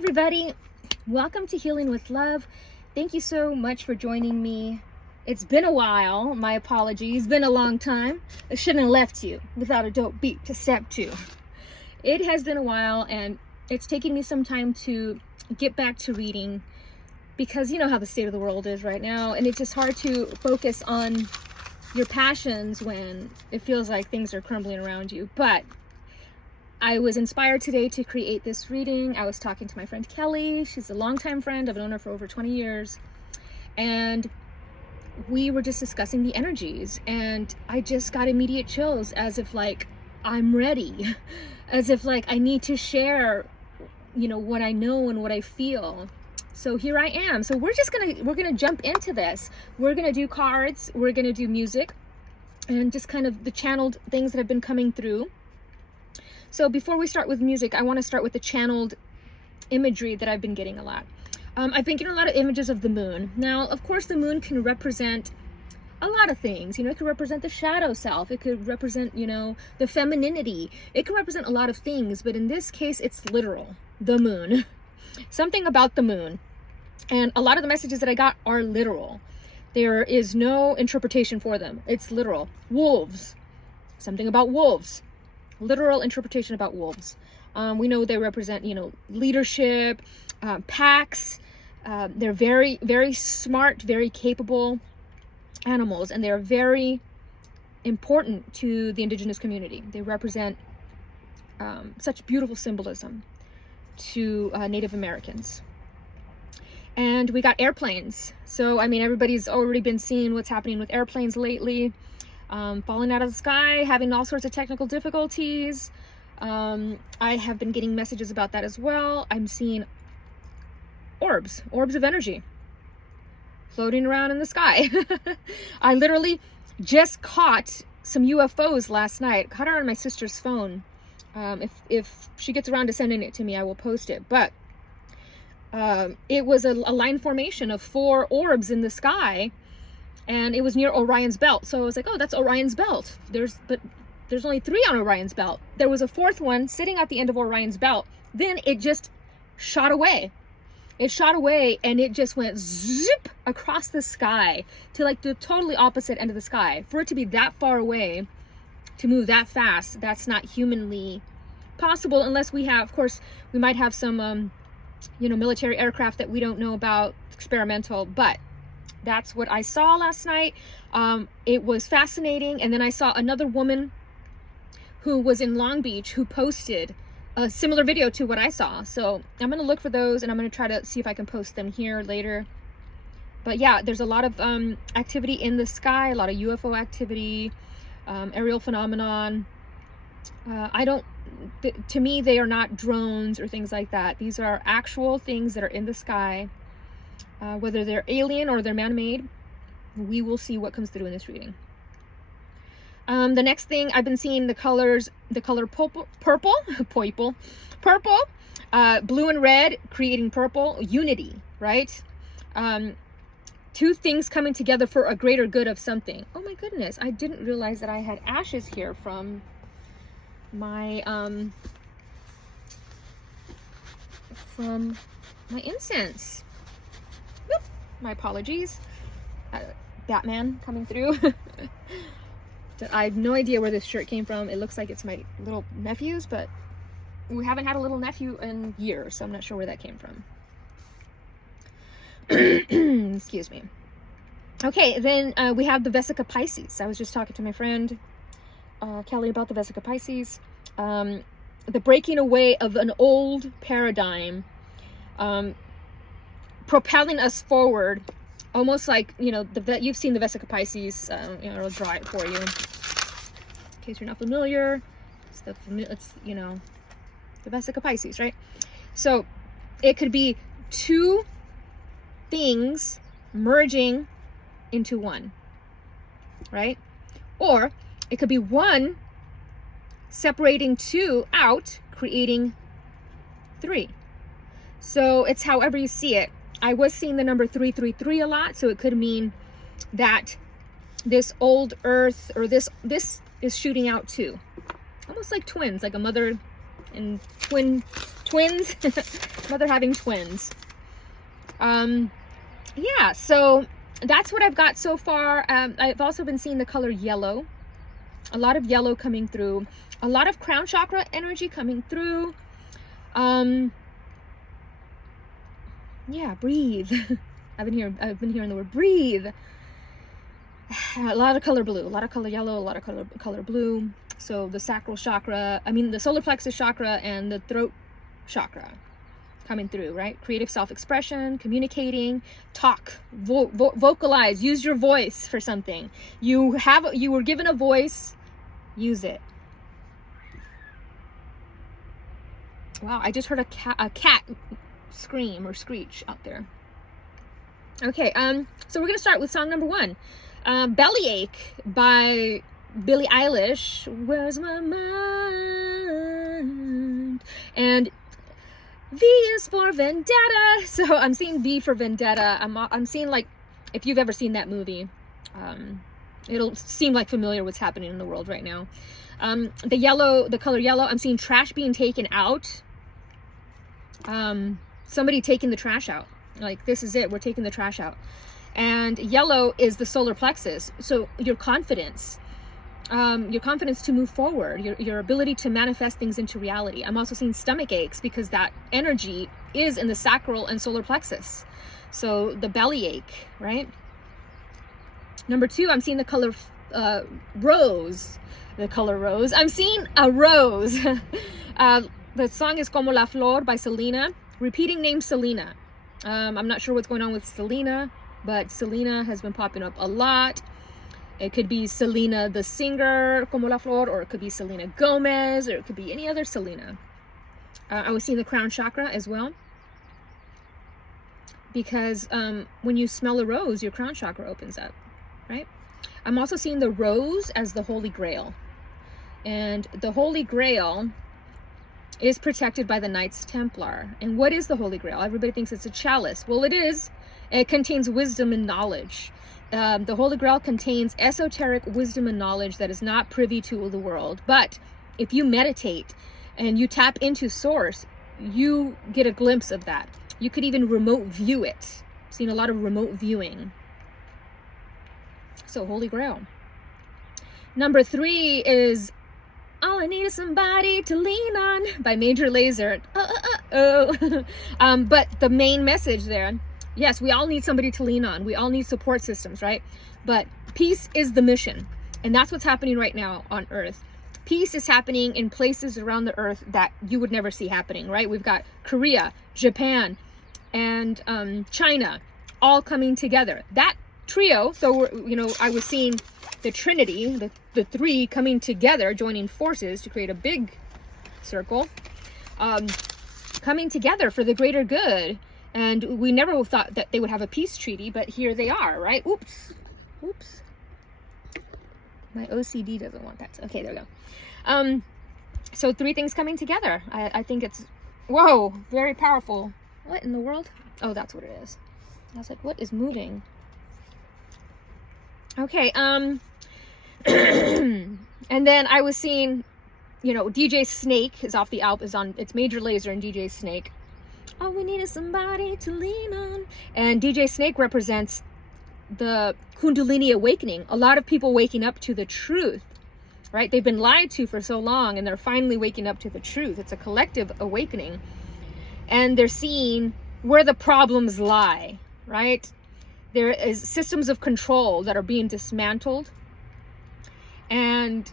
everybody, welcome to Healing with Love. Thank you so much for joining me. It's been a while, my apologies, been a long time. I shouldn't have left you without a dope beat to step to. It has been a while and it's taken me some time to get back to reading because you know how the state of the world is right now, and it's just hard to focus on your passions when it feels like things are crumbling around you. But I was inspired today to create this reading. I was talking to my friend Kelly. She's a longtime friend. I've known her for over 20 years. And we were just discussing the energies. And I just got immediate chills as if like, I'm ready. As if like I need to share, you know, what I know and what I feel. So here I am. So we're gonna jump into this. We're gonna do cards. We're gonna do music and just kind of the channeled things that have been coming through. So before we start with music, I want to start with the channeled imagery that I've been getting a lot. I've been getting a lot of images of the moon. Now, of course, the moon can represent a lot of things. You know, it could represent the shadow self. It could represent, you know, the femininity. It can represent a lot of things, but in this case, it's literal. The moon. Something about the moon. And a lot of the messages that I got are literal. There is no interpretation for them. It's literal. Wolves. Something about wolves. Literal interpretation about wolves. We know they represent, you know, leadership, packs. They're very, very smart, very capable animals, and they're very important to the indigenous community. They represent such beautiful symbolism to Native Americans. And we got airplanes. So, I mean, everybody's already been seeing what's happening with airplanes lately. Falling out of the sky, having all sorts of technical difficulties. I have been getting messages about that as well. I'm seeing orbs of energy floating around in the sky. I literally just caught some UFOs last night. Caught her on my sister's phone. If she gets around to sending it to me, I will post it. But it was a line formation of 4 orbs in the sky. And it was near Orion's belt. So I was like, oh, that's Orion's belt. But there's only 3 on Orion's belt. There was a 4th one sitting at the end of Orion's belt. Then it just shot away. It shot away and it just went zip across the sky to like the totally opposite end of the sky. For it to be that far away, to move that fast, that's not humanly possible unless we have, of course, we might have some, you know, military aircraft that we don't know about, experimental, but that's what I saw last night. It was fascinating. And then I saw another woman who was in Long Beach who posted a similar video to what I saw. So I'm going to look for those and I'm going to try to see if I can post them here later. But yeah, there's a lot of activity in the sky, a lot of UFO activity, aerial phenomenon. To me, they are not drones or things like that. These are actual things that are in the sky. Whether they're alien or they're man-made, we will see what comes through in this reading. The next thing I've been seeing the color purple, blue and red, creating purple, unity, right? 2 things coming together for a greater good of something. Oh my goodness, I didn't realize that I had ashes here from my incense. My apologies. Batman coming through. I have no idea where this shirt came from. It looks like it's my little nephew's, but we haven't had a little nephew in years, so I'm not sure where that came from. Excuse me. Okay, then we have the Vesica Pisces. I was just talking to my friend Kelly about the Vesica Pisces. The breaking away of an old paradigm. Propelling us forward, almost like, you know, you've seen the Vesica Pisces. You know, I'll draw it for you in case you're not familiar. It's you know, the Vesica Pisces, right? So it could be 2 things merging into one, right? Or it could be 1 separating 2 out, creating 3. So it's however you see it. I was seeing the number 333 a lot, so it could mean that this old earth or this is shooting out too. Almost like twins, like a mother and twin twins. Mother having twins. Yeah, so that's what I've got so far. I've also been seeing the color yellow. A lot of yellow coming through. A lot of crown chakra energy coming through. Yeah, breathe. I've been hearing the word breathe. A lot of color blue, a lot of color yellow, a lot of color blue. So the sacral chakra, the solar plexus chakra and the throat chakra coming through, right? Creative self-expression, communicating, talk, vocalize, use your voice for something. You were given a voice, use it. Wow, I just heard a cat scream or screech out there. Okay, so we're gonna start with song number 1. Bellyache by Billie Eilish. Where's my mind? And V is for Vendetta. So I'm seeing V for Vendetta. I'm seeing, like, if you've ever seen that movie, it'll seem like familiar what's happening in the world right now. The color yellow, I'm seeing trash being taken out. Somebody taking the trash out. Like, this is it, we're taking the trash out. And yellow is the solar plexus. So your confidence to move forward, your ability to manifest things into reality. I'm also seeing stomach aches because that energy is in the sacral and solar plexus. So the bellyache, right? Number 2, I'm seeing the color rose. The color rose. I'm seeing a rose. The song is Como la Flor by Selena. Repeating name Selena. I'm not sure what's going on with Selena, but Selena has been popping up a lot. It could be Selena the singer, Como la Flor, or it could be Selena Gomez, or it could be any other Selena. I was seeing the crown chakra as well, because when you smell a rose, your crown chakra opens up, right? I'm also seeing the rose as the Holy Grail. And the Holy Grail is protected by the Knights Templar. And what is the Holy Grail? Everybody thinks it's a chalice. Well, it is. It contains wisdom and knowledge. The Holy Grail contains esoteric wisdom and knowledge that is not privy to the world. But if you meditate and you tap into source, you get a glimpse of that. You could even remote view it. I've seen a lot of remote viewing. So Holy Grail. Number 3 is All I Need Is Somebody to Lean On by Major Lazer. But the main message there, yes, we all need somebody to lean on. We all need support systems, right? But peace is the mission. And that's what's happening right now on Earth. Peace is happening in places around the Earth that you would never see happening, right? We've got Korea, Japan, and China all coming together. That trio, so, I was seeing the Trinity, the 3 coming together, joining forces to create a big circle, coming together for the greater good. And we never thought that they would have a peace treaty, but here they are, right? Oops. My OCD doesn't want that. Okay, there we go. So 3 things coming together. I think it's, whoa, very powerful. What in the world? Oh, that's what it is. I was like, what is moving? Okay, and then I was seeing, DJ Snake is off the album, it's Major Lazer and DJ Snake. All we need is somebody to lean on. And DJ Snake represents the Kundalini awakening. A lot of people waking up to the truth, right? They've been lied to for so long, and they're finally waking up to the truth. It's a collective awakening. And they're seeing where the problems lie, right? There is systems of control that are being dismantled, and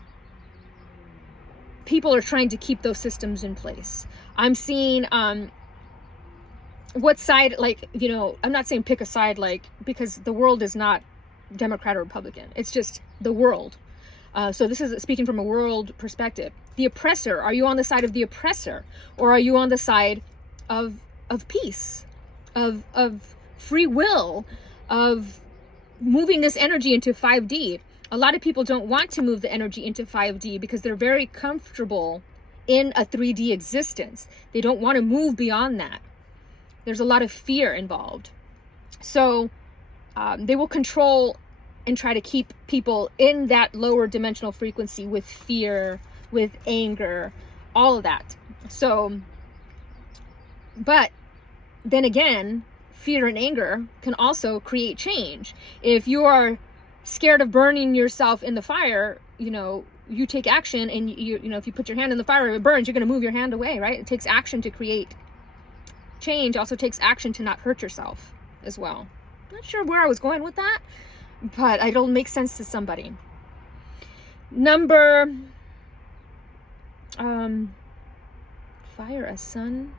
people are trying to keep those systems in place. I'm seeing what side, I'm not saying pick a side, because the world is not Democrat or Republican. It's just the world. So this is speaking from a world perspective. The oppressor, are you on the side of the oppressor, or are you on the side of peace, of free will, of moving this energy into 5D? A lot of people don't want to move the energy into 5D because they're very comfortable in a 3D existence. They don't want to move beyond that. There's a lot of fear involved. So they will control and try to keep people in that lower dimensional frequency with fear, with anger, all of that. So But then again, fear and anger can also create change. If you are scared of burning yourself in the fire, you take action, and if you put your hand in the fire, it burns, you're going to move your hand away, right? It takes action to create change. Also takes action to not hurt yourself as well. Not sure where I was going with that, but it'll make sense to somebody. Number, fire a sun.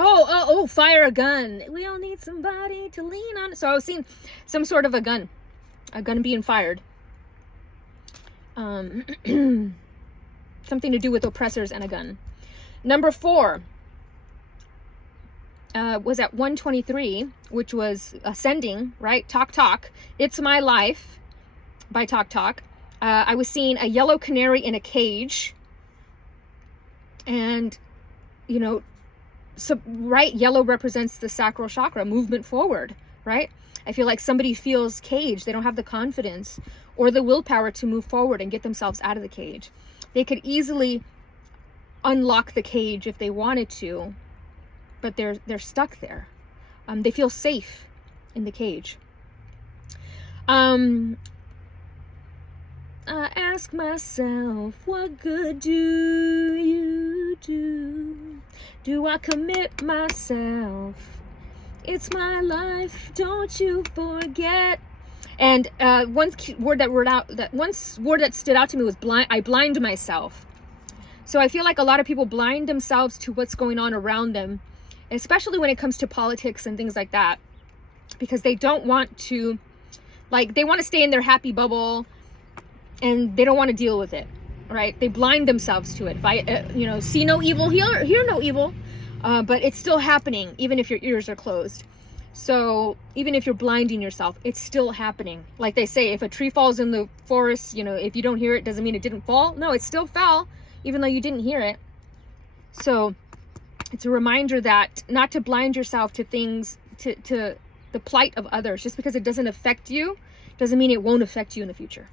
Oh, fire a gun. We all need somebody to lean on. So I was seeing some sort of a gun being fired. Something to do with oppressors and a gun. Number 4 was at 123, which was ascending, right? Talk. It's My Life by Talk. I was seeing a yellow canary in a cage. And, so, right, yellow represents the sacral chakra, movement forward, right? I feel like somebody feels caged. They don't have the confidence or the willpower to move forward and get themselves out of the cage. They could easily unlock the cage if they wanted to, but they're stuck there. They feel safe in the cage. I ask myself, what good do you do? Do I commit myself? It's my life, don't you forget. And one word that stood out to me was blind. I blind myself. So I feel like a lot of people blind themselves to what's going on around them, especially when it comes to politics and things like that, because they don't want to, they want to stay in their happy bubble, and they don't want to deal with it, right? They blind themselves to it. See no evil, hear no evil, but it's still happening, even if your ears are closed. So even if you're blinding yourself, it's still happening. Like they say, if a tree falls in the forest, if you don't hear it, doesn't mean it didn't fall. No, it still fell, even though you didn't hear it. So it's a reminder that not to blind yourself to things, to the plight of others. Just because it doesn't affect you, doesn't mean it won't affect you in the future.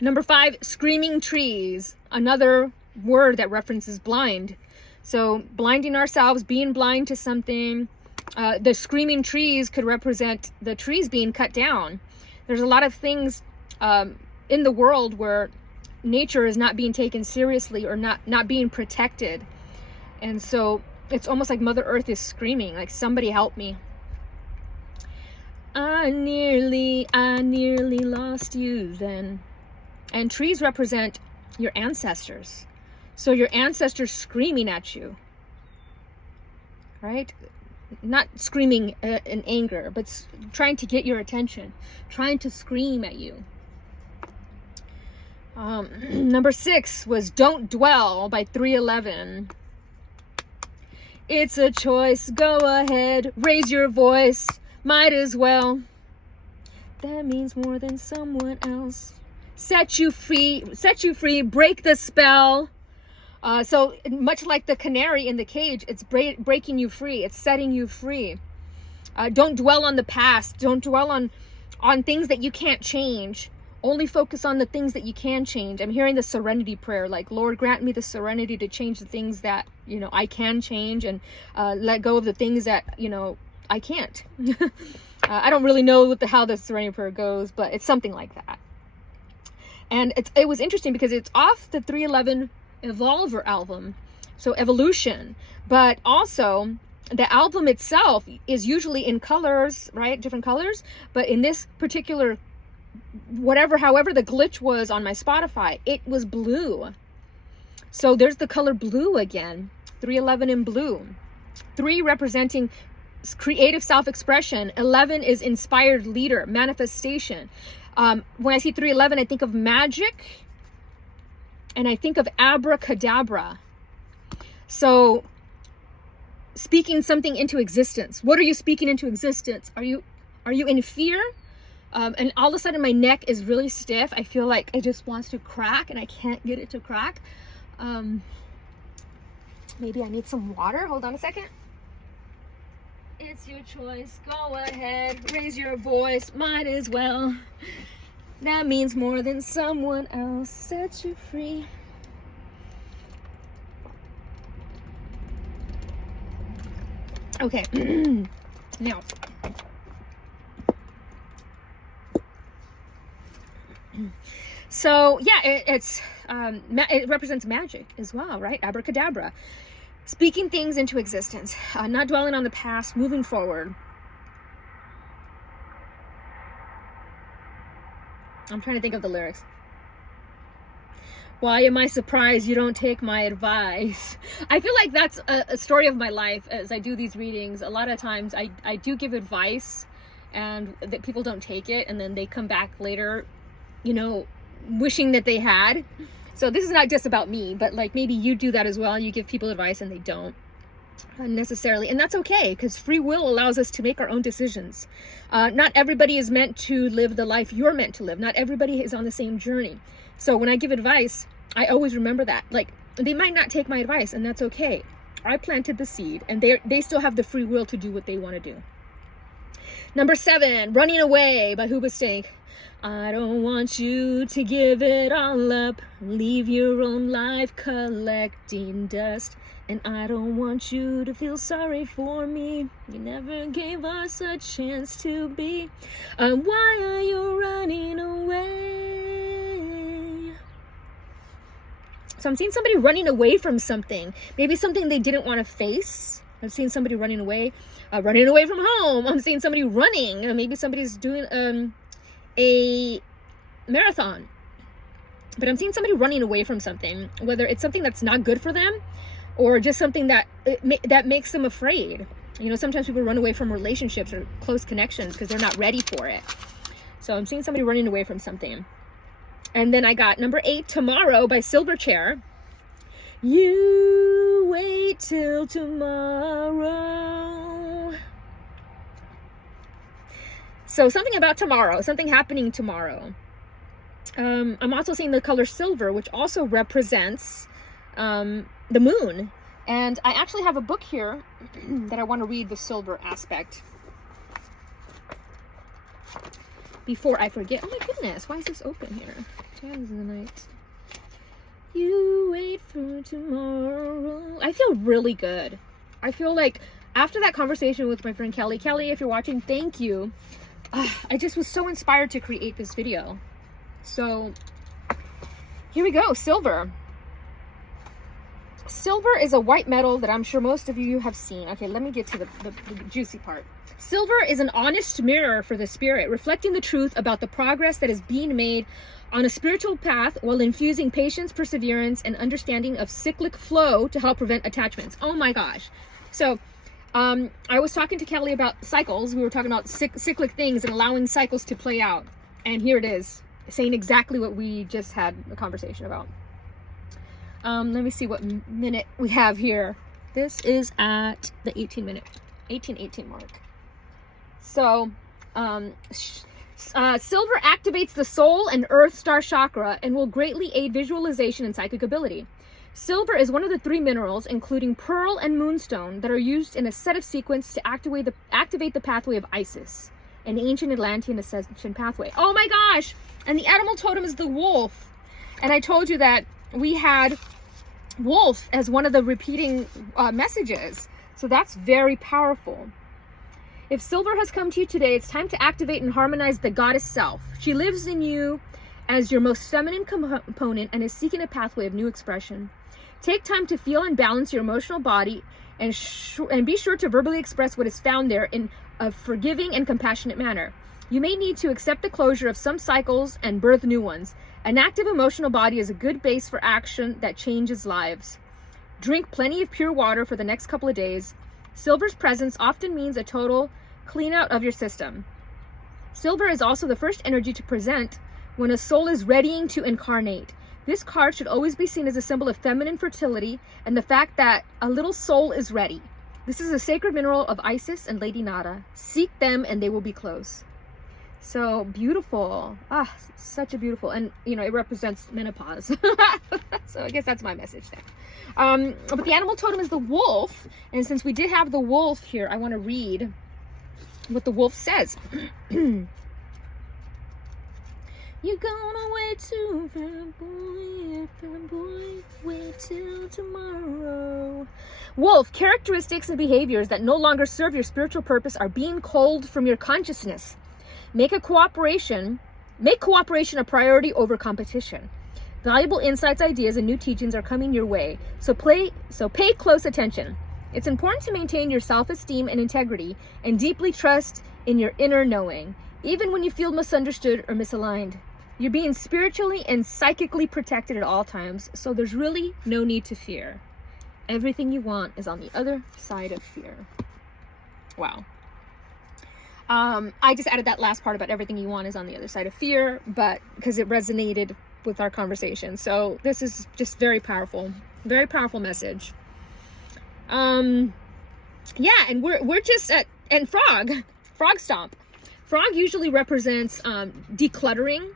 Number 5, screaming trees, another word that references blind. So blinding ourselves, being blind to something. The screaming trees could represent the trees being cut down. There's a lot of things in the world where nature is not being taken seriously or not being protected. And so it's almost like Mother Earth is screaming, like, somebody help me. I nearly lost you then. And trees represent your ancestors. So your ancestors screaming at you, right? Not screaming in anger, but trying to get your attention, trying to scream at you. Number 6 was Don't Dwell by 311. It's a choice, go ahead, raise your voice, might as well. That means more than someone else. Set you free, break the spell. So much like the canary in the cage, it's breaking you free. It's setting you free. Don't dwell on the past. Don't dwell on things that you can't change. Only focus on the things that you can change. I'm hearing the serenity prayer, like, Lord, grant me the serenity to change the things that, I can change, and let go of the things that, I can't. I don't really know how the serenity prayer goes, but it's something like that. And it was interesting because it's off the 311 Evolver album, so evolution, but also the album itself is usually in colors, right? Different colors, but in this particular, however the glitch was on my Spotify, it was blue. So there's the color blue again, 311 in blue. 3 representing creative self-expression. 11 is inspired leader, manifestation. When I see 311, I think of magic, and I think of abracadabra. So speaking something into existence. What are you speaking into existence? Are you in fear? And all of a sudden my neck is really stiff. I feel like it just wants to crack and I can't get it to crack. Maybe I need some water. Hold on a second. It's your choice. Go ahead. Raise your voice. Might as well. That means more than someone else sets you free. Okay, now, so yeah, it represents magic as well, right? Abracadabra, speaking things into existence, not dwelling on the past, moving forward. I'm trying to think of the lyrics. Why am I surprised you don't take my advice? I feel like that's a story of my life as I do these readings. A lot of times I do give advice and that people don't take it, and then they come back later, you know, wishing that they had. So this is not just about me, but like maybe you do that as well. You give people advice and they don't necessarily, and that's okay, because free will allows us to make our own decisions. Not everybody is meant to live the life you're meant to live. Not everybody is on the same journey. So when I give advice, I always remember that. Like, they might not take my advice, and that's okay. I planted the seed, and they still have the free will to do what they want to do. Number 7, Running Away by Hoobastank. I don't want you to give it all up. Leave your own life collecting dust. And I don't want you to feel sorry for me. You never gave us a chance to be. Why are you running away? So I'm seeing somebody running away from something. Maybe something they didn't want to face. I've seen somebody running away from home. I'm seeing somebody running. Maybe somebody's doing a marathon. But I'm seeing somebody running away from something, whether it's something that's not good for them or just something that makes them afraid. You know, sometimes people run away from relationships or close connections because they're not ready for it. So I'm seeing somebody running away from something. And then I got number 8, Tomorrow by Silverchair. You wait till tomorrow. So something about tomorrow, something happening tomorrow. I'm also seeing the color silver, which also represents the moon. And I actually have a book here that I want to read the silver aspect before I forget. Oh my goodness, why is this open here? Gems in the night. You wait for tomorrow. I feel really good. I feel like after that conversation with my friend Kelly, if you're watching, thank you. I just was so inspired to create this video. So here we go, silver. Silver is a white metal that I'm sure most of you have seen. Okay, let me get to the juicy part. Silver is an honest mirror for the spirit, reflecting the truth about the progress that is being made on a spiritual path while infusing patience, perseverance, and understanding of cyclic flow to help prevent attachments. Oh my gosh. So I was talking to Kelly about cycles. We were talking about cyclic things and allowing cycles to play out. And here it is, saying exactly what we just had a conversation about. Let me see what minute we have here. This is at the 18 mark. So, silver activates the soul and earth star chakra and will greatly aid visualization and psychic ability. Silver is one of the 3 minerals, including pearl and moonstone, that are used in a set of sequence to activate the pathway of Isis, an ancient Atlantean ascension pathway. Oh my gosh! And the animal totem is the wolf. And I told you that we had wolf as one of the repeating messages. So that's very powerful. If silver has come to you today, it's time to activate and harmonize the goddess self. She lives in you as your most feminine component and is seeking a pathway of new expression. Take time to feel and balance your emotional body and be sure to verbally express what is found there in a forgiving and compassionate manner. You may need to accept the closure of some cycles and birth new ones. An active emotional body is a good base for action that changes lives. Drink plenty of pure water for the next couple of days. Silver's presence often means a total clean out of your system. Silver is also the first energy to present when a soul is readying to incarnate. This card should always be seen as a symbol of feminine fertility and the fact that a little soul is ready. This is a sacred mineral of Isis and Lady Nada. Seek them and they will be close. So beautiful. Such a beautiful, and you know, it represents menopause. So I guess that's my message there. But the animal totem is the wolf, and since we did have the wolf here, I want to read what the wolf says. You're gonna wait too, fair boy, wait till tomorrow. Wolf, characteristics and behaviors that no longer serve your spiritual purpose are being culled from your consciousness. Make cooperation a priority over competition. Valuable insights, ideas, and new teachings are coming your way, so pay close attention. It's important to maintain your self-esteem and integrity and deeply trust in your inner knowing, even when you feel misunderstood or misaligned. You're being spiritually and psychically protected at all times, so there's really no need to fear. Everything you want is on the other side of fear. Wow. I just added that last part about everything you want is on the other side of fear, but because it resonated with our conversation. So this is just very powerful message. Yeah, and we're just at, and frog stomp. Frog usually represents decluttering.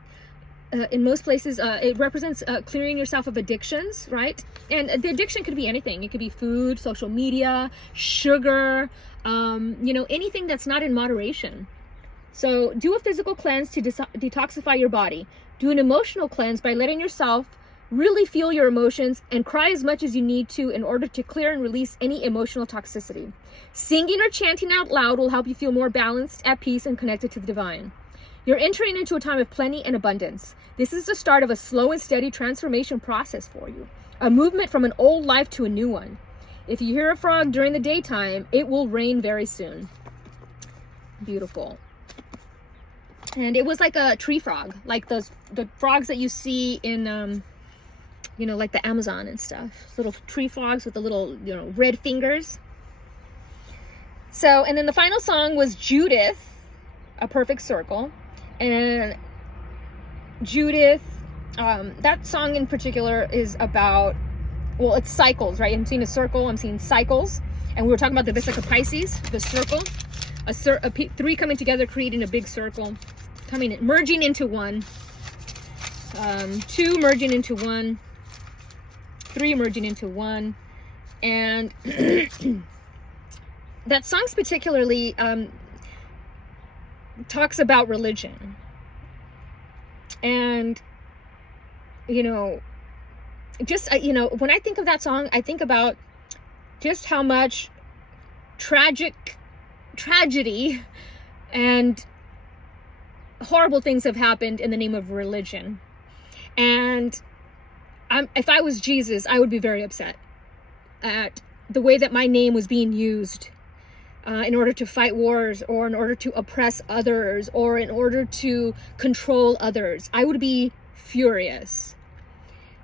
In most places, it represents clearing yourself of addictions, right? And the addiction could be anything. It could be food, social media, sugar, anything that's not in moderation. So do a physical cleanse to detoxify your body. Do an emotional cleanse by letting yourself really feel your emotions and cry as much as you need to in order to clear and release any emotional toxicity. Singing or chanting out loud will help you feel more balanced, at peace, and connected to the divine. You're entering into a time of plenty and abundance. This is the start of a slow and steady transformation process for you, a movement from an old life to a new one. If you hear a frog during the daytime, it will rain very soon. Beautiful. And it was like a tree frog, like the frogs that you see in, like the Amazon and stuff. Little tree frogs with the little, red fingers. So, and then the final song was Judith, A Perfect Circle. And Judith, that song in particular is about, well, it's cycles, right? I'm seeing a circle, I'm seeing cycles. And we were talking about the Vesica Pisces, the circle. Three coming together, creating a big circle. Merging into one. Two merging into one. Three merging into one. And that song's particularly talks about religion. And, just, when I think of that song, I think about just how much tragedy and horrible things have happened in the name of religion. And if I was Jesus, I would be very upset at the way that my name was being used in order to fight wars, or in order to oppress others, or in order to control others. I would be furious.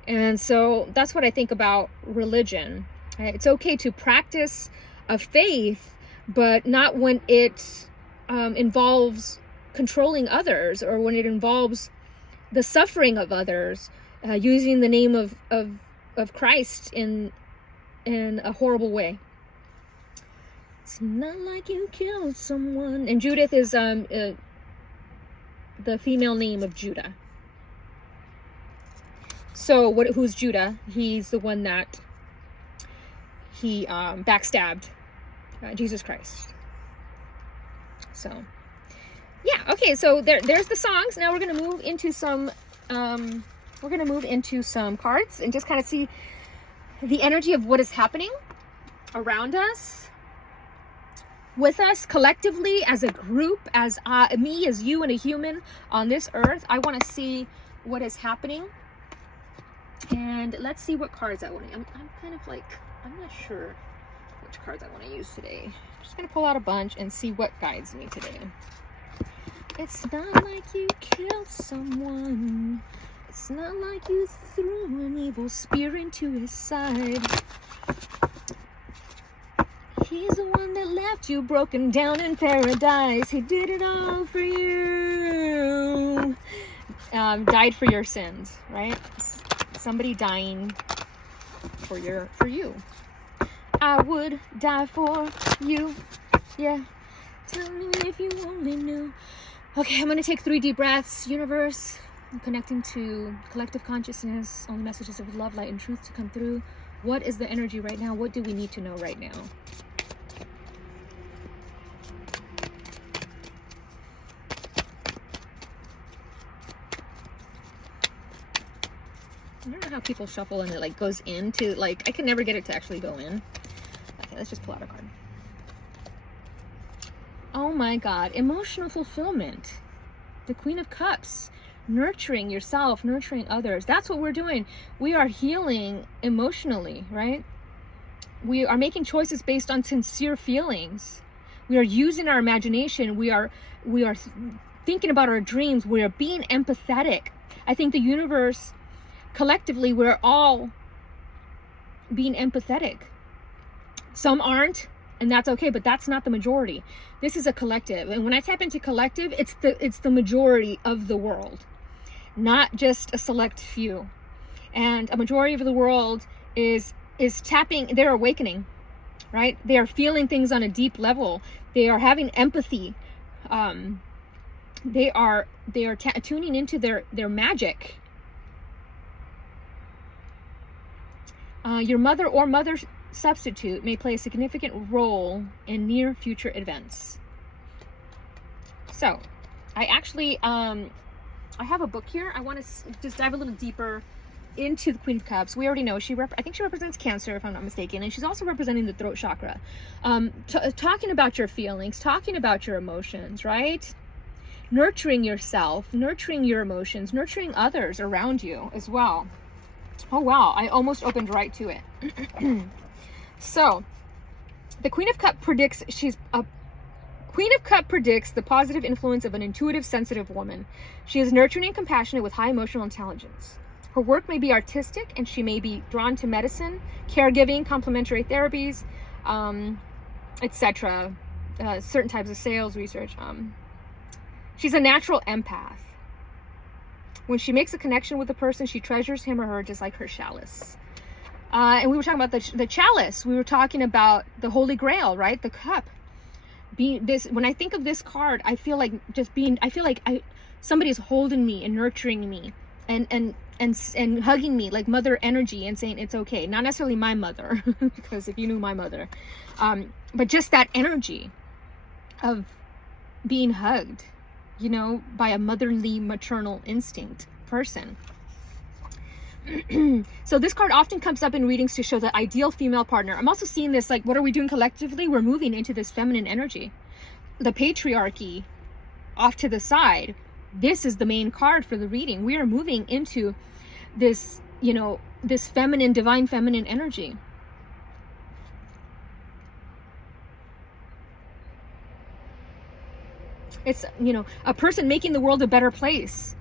And so that's what I think about religion. It's okay to practice a faith, but not when it involves controlling others, or when it involves the suffering of others, using the name of Christ in a horrible way. It's not like you killed someone. And Judith is the female name of Judah. So who's Judah? He's the one that he backstabbed Jesus Christ. So yeah, okay, so there's the songs. Now we're gonna move into some cards and just kind of see the energy of what is happening around us, with us collectively, as a group, as me, as you, and a human on this earth. I want to see what is happening, and let's see what cards I want to. I'm kind of like, I'm not sure which cards I want to use today. I'm just gonna pull out a bunch and see what guides me today. It's not like you killed someone. It's not like you threw an evil spear into his side. He's the one that left you broken down in paradise. He did it all for you. Died for your sins, right? Somebody dying for you. I would die for you. Yeah. Tell me if you only knew. Okay, I'm going to take 3 deep breaths. Universe, I'm connecting to collective consciousness. Only messages of love, light, and truth to come through. What is the energy right now? What do we need to know right now? I don't know how people shuffle and it like goes into, like, I can never get it to actually go in. Okay, let's just pull out a card. Oh my God, emotional fulfillment. The Queen of Cups. Nurturing yourself, nurturing others. That's what we're doing. We are healing emotionally, right? We are making choices based on sincere feelings. We are using our imagination. We are thinking about our dreams. We are being empathetic. I think the universe, collectively, we're all being empathetic. Some aren't, and that's okay, but that's not the majority. This is a collective. And when I tap into collective, it's the majority of the world, not just a select few. And a majority of the world is tapping, they're awakening, right? They are feeling things on a deep level. They are having empathy. They are tuning into their magic. Your mother or mother substitute may play a significant role in near future events. So, I actually, I have a book here. I want to just dive a little deeper into the Queen of Cups. We already know I think she represents Cancer, if I'm not mistaken, and she's also representing the throat chakra. Talking about your feelings, talking about your emotions, right? Nurturing yourself, nurturing your emotions, nurturing others around you as well. Oh wow, I almost opened right to it. So, the Queen of Cups predicts the positive influence of an intuitive, sensitive woman. She is nurturing and compassionate with high emotional intelligence. Her work may be artistic, and she may be drawn to medicine, caregiving, complementary therapies, etc. Certain types of sales research. She's a natural empath. When she makes a connection with a person, she treasures him or her just like her chalice. And we were talking about the chalice. We were talking about the Holy Grail, right? The cup. When I think of this card, I feel like somebody is holding me and nurturing me and hugging me like mother energy and saying it's okay. Not necessarily my mother, because if you knew my mother, but just that energy of being hugged, by a motherly, maternal instinct person. So this card often comes up in readings to show the ideal female partner. I'm also seeing this, like, what are we doing collectively? We're moving into this feminine energy. The patriarchy off to the side. This is the main card for the reading. We are moving into this, this feminine, divine feminine energy. It's, a person making the world a better place.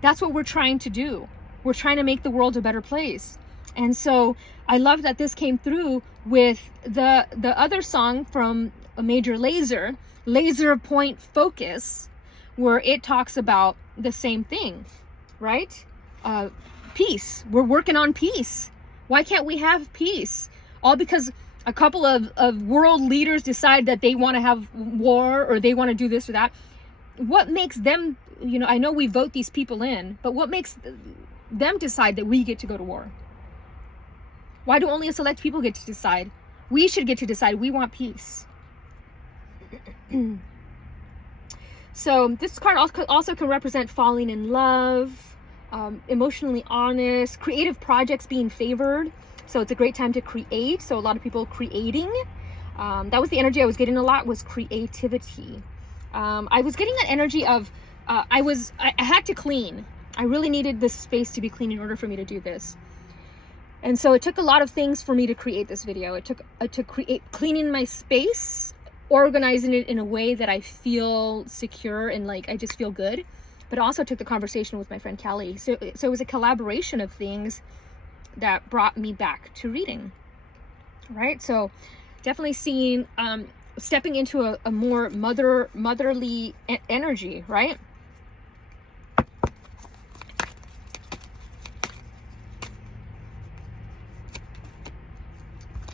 That's what we're trying to do. We're trying to make the world a better place. And so I love that this came through with the other song from a Major Lazer Point Focus, where it talks about the same thing, right? Peace. We're working on peace. Why can't we have peace? All because a couple of world leaders decide that they want to have war, or they want to do this or that. What makes them, I know we vote these people in, but what makes them decide that we get to go to war? Why do only a select people get to decide? We should get to decide. We want peace. So this card also can represent falling in love, emotionally honest, creative projects being favored. So it's a great time to create. So a lot of people creating. That was the energy I was getting a lot, was creativity. I was getting that energy of, I had to clean. I really needed this space to be clean in order for me to do this. And so it took a lot of things for me to create this video. It took cleaning my space, organizing it in a way that I feel secure and like I just feel good. But it also took the conversation with my friend Callie. So it was a collaboration of things that brought me back to reading, right? So definitely seeing, stepping into a more motherly energy, right?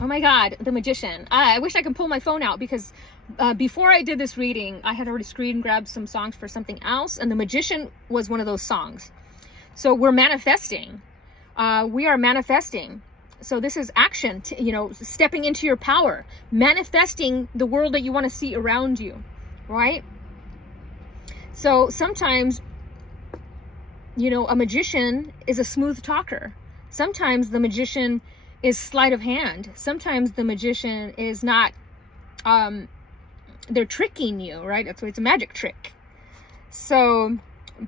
Oh my God, the Magician. I wish I could pull my phone out, because before I did this reading, I had already screen grabbed some songs for something else, and the Magician was one of those songs. So we're manifesting. We are manifesting. So this is action, stepping into your power, manifesting the world that you want to see around you, right? So sometimes, a magician is a smooth talker. Sometimes the magician is sleight of hand. Sometimes the magician is not, they're tricking you, right? That's why it's a magic trick. So,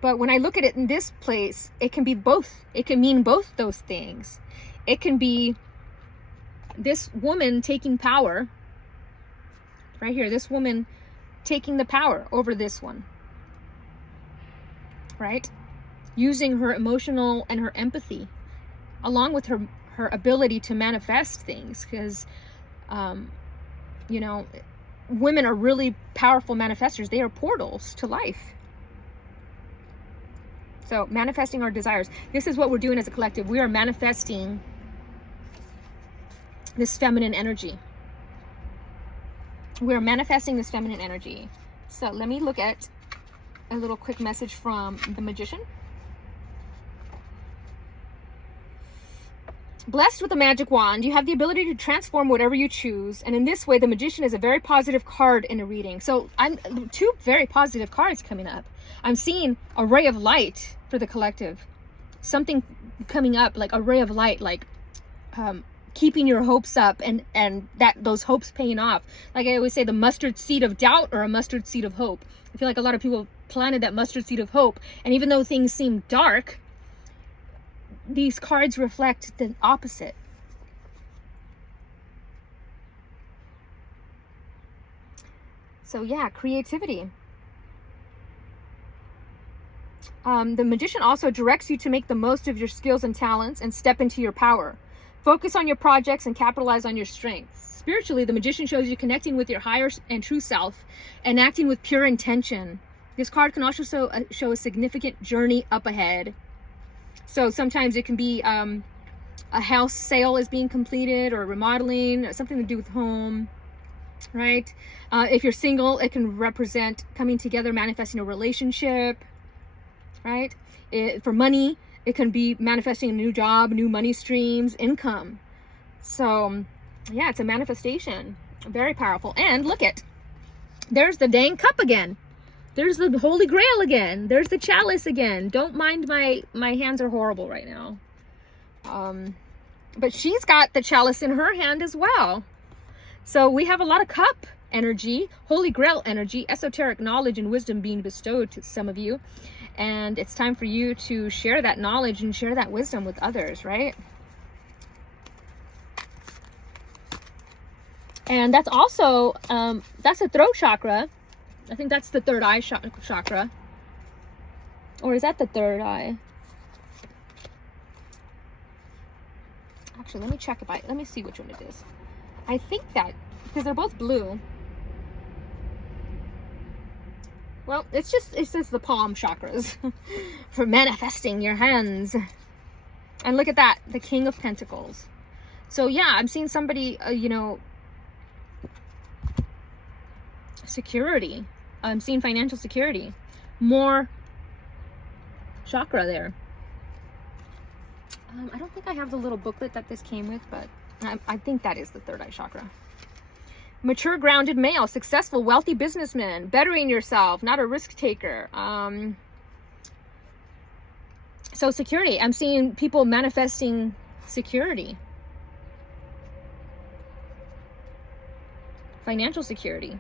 but when I look at it in this place, it can be both. It can mean both those things. It can be this woman taking power, right here, this woman taking the power over this one, right? Using her emotional and her empathy, along with her ability to manifest things, because, you know, women are really powerful manifestors. They are portals to life. So manifesting our desires. This is what we're doing as a collective. We are manifesting this feminine energy. We are manifesting this feminine energy. So let me look at a little quick message from the magician. Blessed with a magic wand, you have the ability to transform whatever you choose. And in this way, the magician is a very positive card in a reading. So I'm two very positive cards coming up. I'm seeing a ray of light for the collective. Something coming up, like a ray of light, like keeping your hopes up and that those hopes paying off. Like I always say, the mustard seed of doubt or a mustard seed of hope. I feel like a lot of people planted that mustard seed of hope. And even though things seem dark, these cards reflect the opposite. So yeah, creativity. The magician also directs you to make the most of your skills and talents and step into your power. Focus on your projects and capitalize on your strengths. Spiritually, the magician shows you connecting with your higher and true self and acting with pure intention. This card can also show a significant journey up ahead. So sometimes it can be a house sale is being completed, or remodeling, something to do with home, right? If you're single, it can represent coming together, manifesting a relationship, right? For money, it can be manifesting a new job, new money streams, income. So yeah, it's a manifestation. Very powerful. And look it, there's the dang cup again. There's the Holy Grail again. There's the chalice again. Don't mind my hands are horrible right now. But she's got the chalice in her hand as well. So we have a lot of cup energy, Holy Grail energy, esoteric knowledge and wisdom being bestowed to some of you. And it's time for you to share that knowledge and share that wisdom with others, right? And that's also, that's a throat chakra. I think that's the third eye chakra. Or is that the third eye? Actually, let me check let me see which one it is. I think that, because they're both blue. Well, it says the palm chakras for manifesting your hands. And look at that, the King of Pentacles. So yeah, I'm seeing somebody, you know, security. I'm seeing financial security. More chakra there. I don't think I have the little booklet that this came with, but I think that is the third eye chakra. Mature, grounded male, successful, wealthy businessman, bettering yourself, not a risk taker. So security. I'm seeing people manifesting security. Financial security.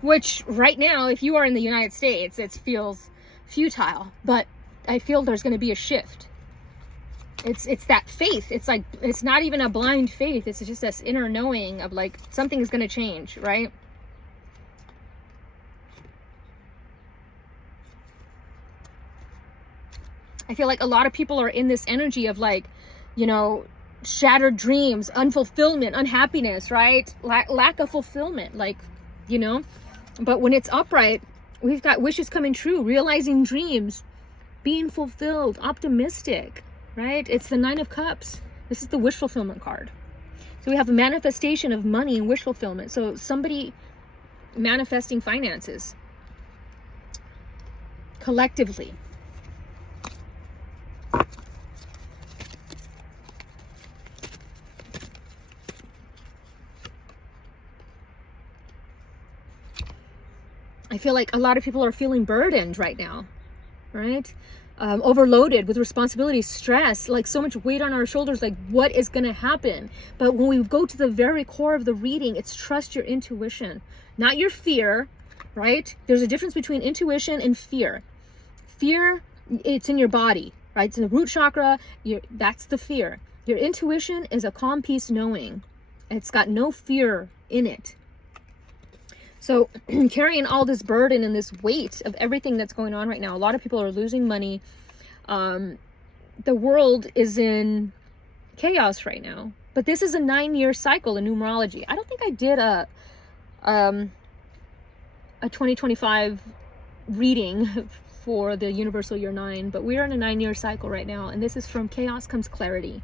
Which right now, if you are in the United States, it feels futile, but I feel there's going to be a shift. It's that faith. It's like, it's not even a blind faith. It's just this inner knowing of like, something is going to change, right? I feel like a lot of people are in this energy of like, you know, shattered dreams, unfulfillment, unhappiness, right? Lack of fulfillment, like, you know. But when it's upright, we've got wishes coming true, realizing dreams, being fulfilled, optimistic, right? It's the Nine of Cups. This is the wish fulfillment card. So we have a manifestation of money and wish fulfillment. So somebody manifesting finances collectively. I feel like a lot of people are feeling burdened right now, right? overloaded with responsibility, stress, like so much weight on our shoulders, like what is going to happen? But when we go to the very core of the reading, it's trust your intuition, not your fear, right? There's a difference between intuition and fear. Fear, it's in your body, right? It's in the root chakra. That's the fear. Your intuition is a calm, peace knowing. It's got no fear in it. So carrying all this burden and this weight of everything that's going on right now, a lot of people are losing money. The world is in chaos right now. But this is a 9-year cycle in numerology. I don't think I did a 2025 reading for the universal year 9, but we're in a 9-year cycle right now, and this is from chaos comes clarity.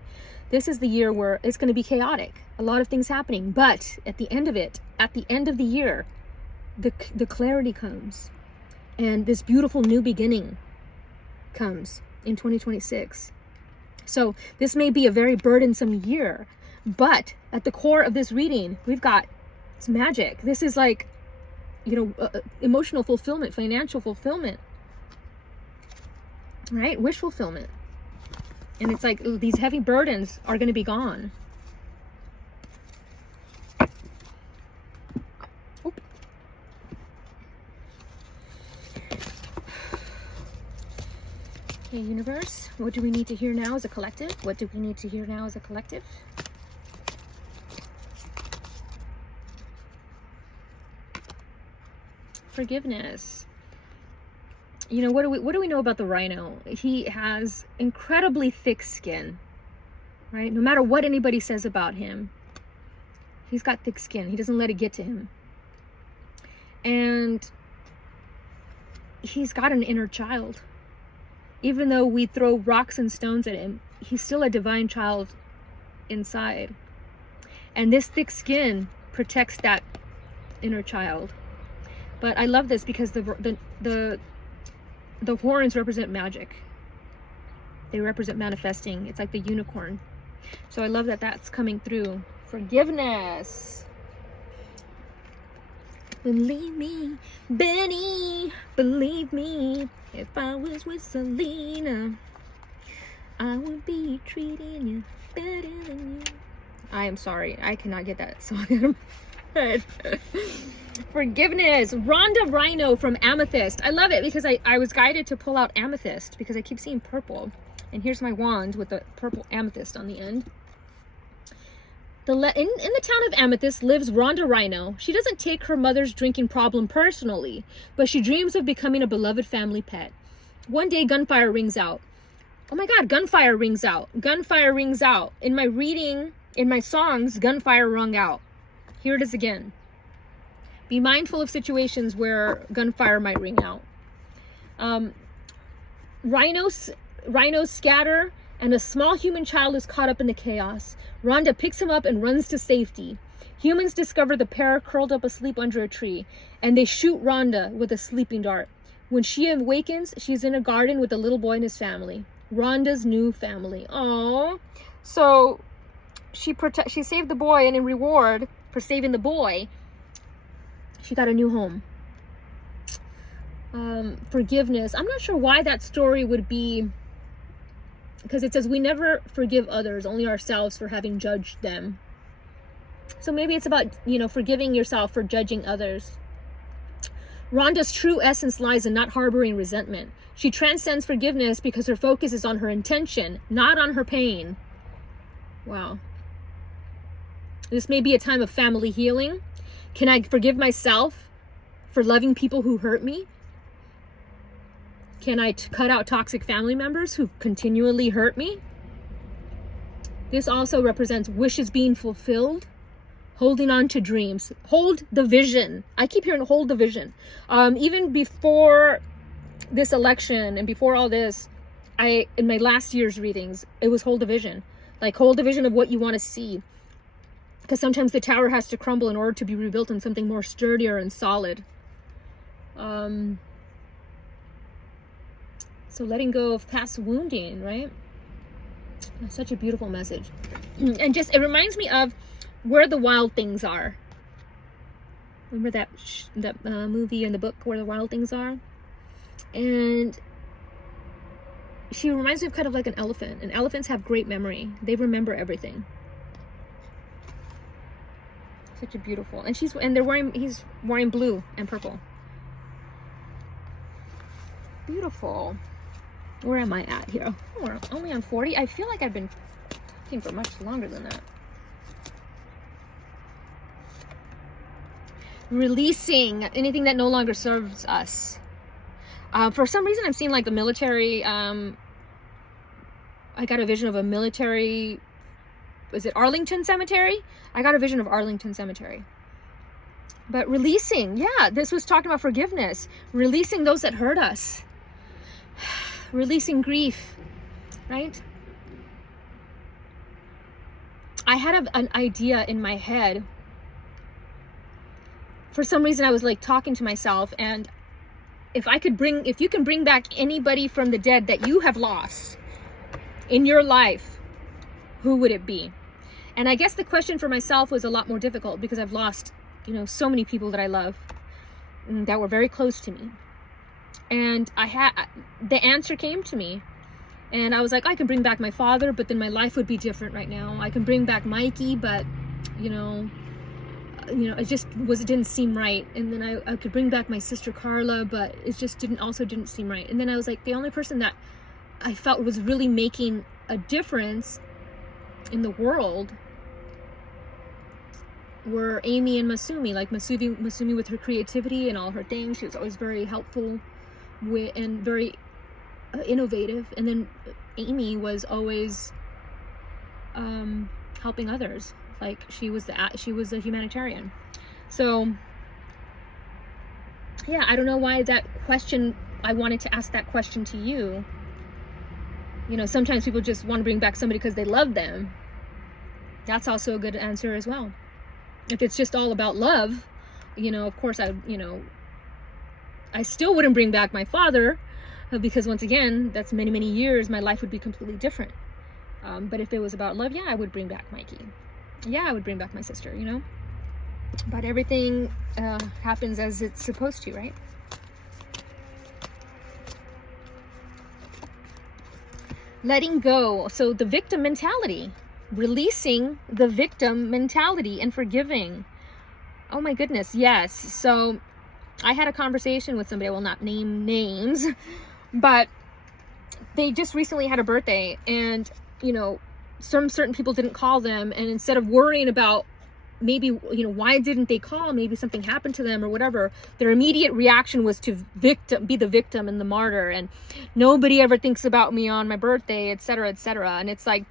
This is the year where it's going to be chaotic, a lot of things happening, but at the end of it, at the end of the year, the clarity comes, and this beautiful new beginning comes in 2026. So this may be a very burdensome year, but at the core of this reading, we've got, it's magic. This is like, emotional fulfillment, financial fulfillment, right? Wish fulfillment. And it's like these heavy burdens are going to be gone. Okay, universe, what do we need to hear now as a collective? What do we need to hear now as a collective? Forgiveness. What do we know about the rhino? He has incredibly thick skin, right? No matter what anybody says about him, he's got thick skin. He doesn't let it get to him. And he's got an inner child. Even though we throw rocks and stones at him, he's still a divine child inside. And this thick skin protects that inner child. But I love this because the horns represent magic. They represent manifesting. It's like the unicorn. So I love that that's coming through. Forgiveness. Believe me, Benny, believe me. If I was with Selena, I would be treating you better than you. I am sorry. I cannot get that song out of my head. Forgiveness. Rhonda Rhino from Amethyst. I love it because I was guided to pull out amethyst because I keep seeing purple. And here's my wand with the purple amethyst on the end. In the town of Amethyst lives Rhonda Rhino. She doesn't take her mother's drinking problem personally, but she dreams of becoming a beloved family pet. One day, gunfire rings out. Oh my God, gunfire rings out. Gunfire rings out. In my reading, in my songs, gunfire rung out. Here it is again. Be mindful of situations where gunfire might ring out. Rhinos scatter, and a small human child is caught up in the chaos. Rhonda picks him up and runs to safety. Humans discover the pair curled up asleep under a tree, and they shoot Rhonda with a sleeping dart. When she awakens, she's in a garden with a little boy and his family. Rhonda's new family. Aww. So she saved the boy, and in reward for saving the boy, she got a new home. Forgiveness. I'm not sure why that story would be, because it says we never forgive others, only ourselves for having judged them. So maybe it's about, forgiving yourself for judging others. Rhonda's true essence lies in not harboring resentment. She transcends forgiveness because her focus is on her intention, not on her pain. Wow. This may be a time of family healing. Can I forgive myself for loving people who hurt me? Can I cut out toxic family members who continually hurt me? This also represents wishes being fulfilled, holding on to dreams. Hold the vision. I keep hearing hold the vision. Even before this election and before all this, in my last year's readings, it was hold the vision. Like hold the vision of what you want to see. Because sometimes the tower has to crumble in order to be rebuilt on something more sturdier and solid. So letting go of past wounding, right? That's such a beautiful message. And it reminds me of Where the Wild Things Are. Remember that movie and the book Where the Wild Things Are? And she reminds me of kind of like an elephant, and elephants have great memory. They remember everything. Such a beautiful, and he's wearing blue and purple. Beautiful. Where am I at here? Oh, we're only on 40. I feel like I've been talking for much longer than that. Releasing anything that no longer serves us. For some reason, I'm seeing like the military. I got a vision of a military. Was it Arlington Cemetery? I got a vision of Arlington Cemetery. But releasing, yeah, this was talking about forgiveness. Releasing those that hurt us. Releasing grief, right? I had an idea in my head. For some reason, I was like talking to myself, and if you can bring back anybody from the dead that you have lost in your life, who would it be? And I guess the question for myself was a lot more difficult because I've lost, so many people that I love that were very close to me. And the answer came to me, and I was like, I can bring back my father, but then my life would be different right now. I can bring back Mikey, but it just didn't seem right. And then I could bring back my sister Carla, but it just didn't seem right. And then I was like, the only person that I felt was really making a difference in the world were Amy and Masumi. Like Masumi with her creativity and all her things, she was always very helpful and very innovative. And then Amy was always helping others. Like she was a humanitarian. So yeah, I don't know why I wanted to ask that question to you. Sometimes people just want to bring back somebody because they love them. That's also a good answer as well. If it's just all about love, of course I still wouldn't bring back my father, because once again, that's many, many years, my life would be completely different. But if it was about love, yeah, I would bring back Mikey. Yeah, I would bring back my sister, But everything happens as it's supposed to, right? Letting go. So the victim mentality. Releasing the victim mentality and forgiving. Oh my goodness, yes. So I had a conversation with somebody, I will not name names, but they just recently had a birthday, and some certain people didn't call them, and instead of worrying about maybe why didn't they call, maybe something happened to them or whatever, their immediate reaction was to be the victim and the martyr, and nobody ever thinks about me on my birthday, etc., etc. And it's like,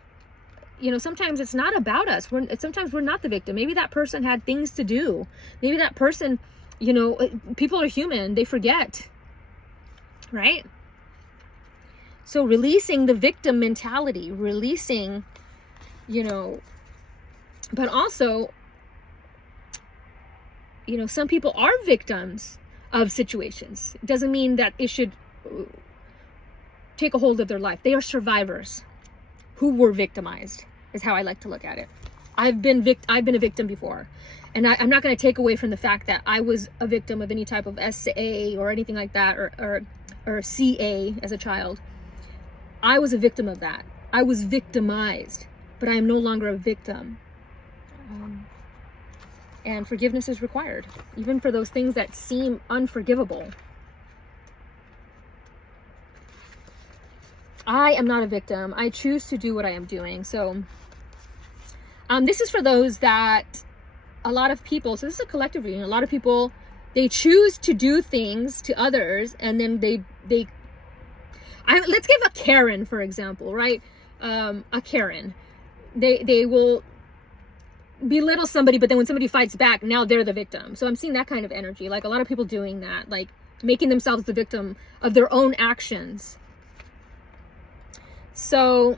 sometimes it's not about us. Sometimes we're not the victim. Maybe that person had things to do. Maybe that person, people are human. They forget, right? So releasing the victim mentality, releasing, but also, some people are victims of situations. It doesn't mean that it should take a hold of their life. They are survivors who were victimized, is how I like to look at it. I've been a victim before, and I'm not going to take away from the fact that I was a victim of any type of SA or anything like that, or CA as a child. I was a victim of that. I was victimized, but I am no longer a victim. And forgiveness is required, even for those things that seem unforgivable. I am not a victim. I choose to do what I am doing. So this is for those that a lot of people, so this is a collective reading, a lot of people, they choose to do things to others, and then let's give a Karen, for example, right? A Karen. They will belittle somebody, but then when somebody fights back, now they're the victim. So I'm seeing that kind of energy, like a lot of people doing that, like making themselves the victim of their own actions. So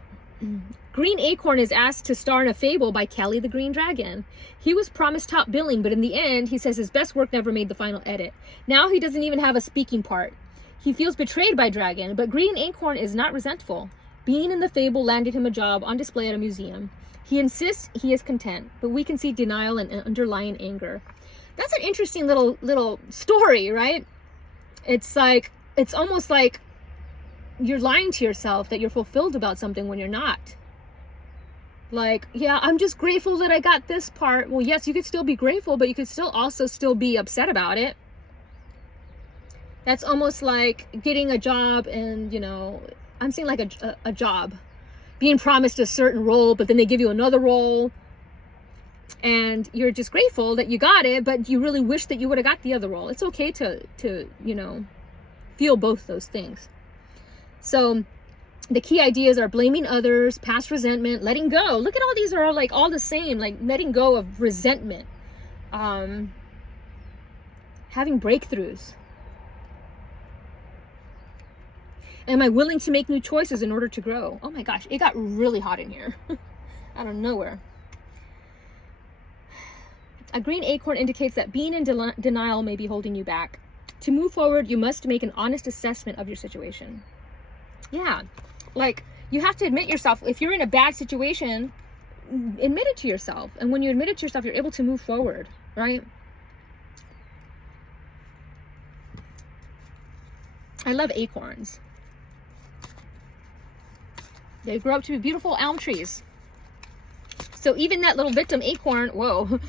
Green Acorn is asked to star in a fable by Kelly the Green Dragon. He was promised top billing, but in the end, he says his best work never made the final edit. Now he doesn't even have a speaking part. He feels betrayed by Dragon, but Green Acorn is not resentful. Being in the fable landed him a job on display at a museum. He insists he is content, but we can see denial and underlying anger. That's an interesting little story, right? It's almost like you're lying to yourself that you're fulfilled about something when you're not. Like, yeah, I'm just grateful that I got this part. Well, yes, you could still be grateful, but you could still be upset about it. That's almost like getting a job and, you know, I'm saying like a job. Being promised a certain role, but then they give you another role. And you're just grateful that you got it, but you really wish that you would have got the other role. It's okay to, you know, feel both those things. So the key ideas are blaming others, past resentment, letting go. Look at all these are like all the same, like letting go of resentment, having breakthroughs. Am I willing to make new choices in order to grow? Oh my gosh, it got really hot in here out of nowhere. A green acorn indicates that being in denial may be holding you back. To move forward, you must make an honest assessment of your situation. Yeah, like you have to admit yourself. If you're in a bad situation, admit it to yourself. And when you admit it to yourself, you're able to move forward, right? I love acorns. They grow up to be beautiful elm trees. So even that little victim acorn, whoa,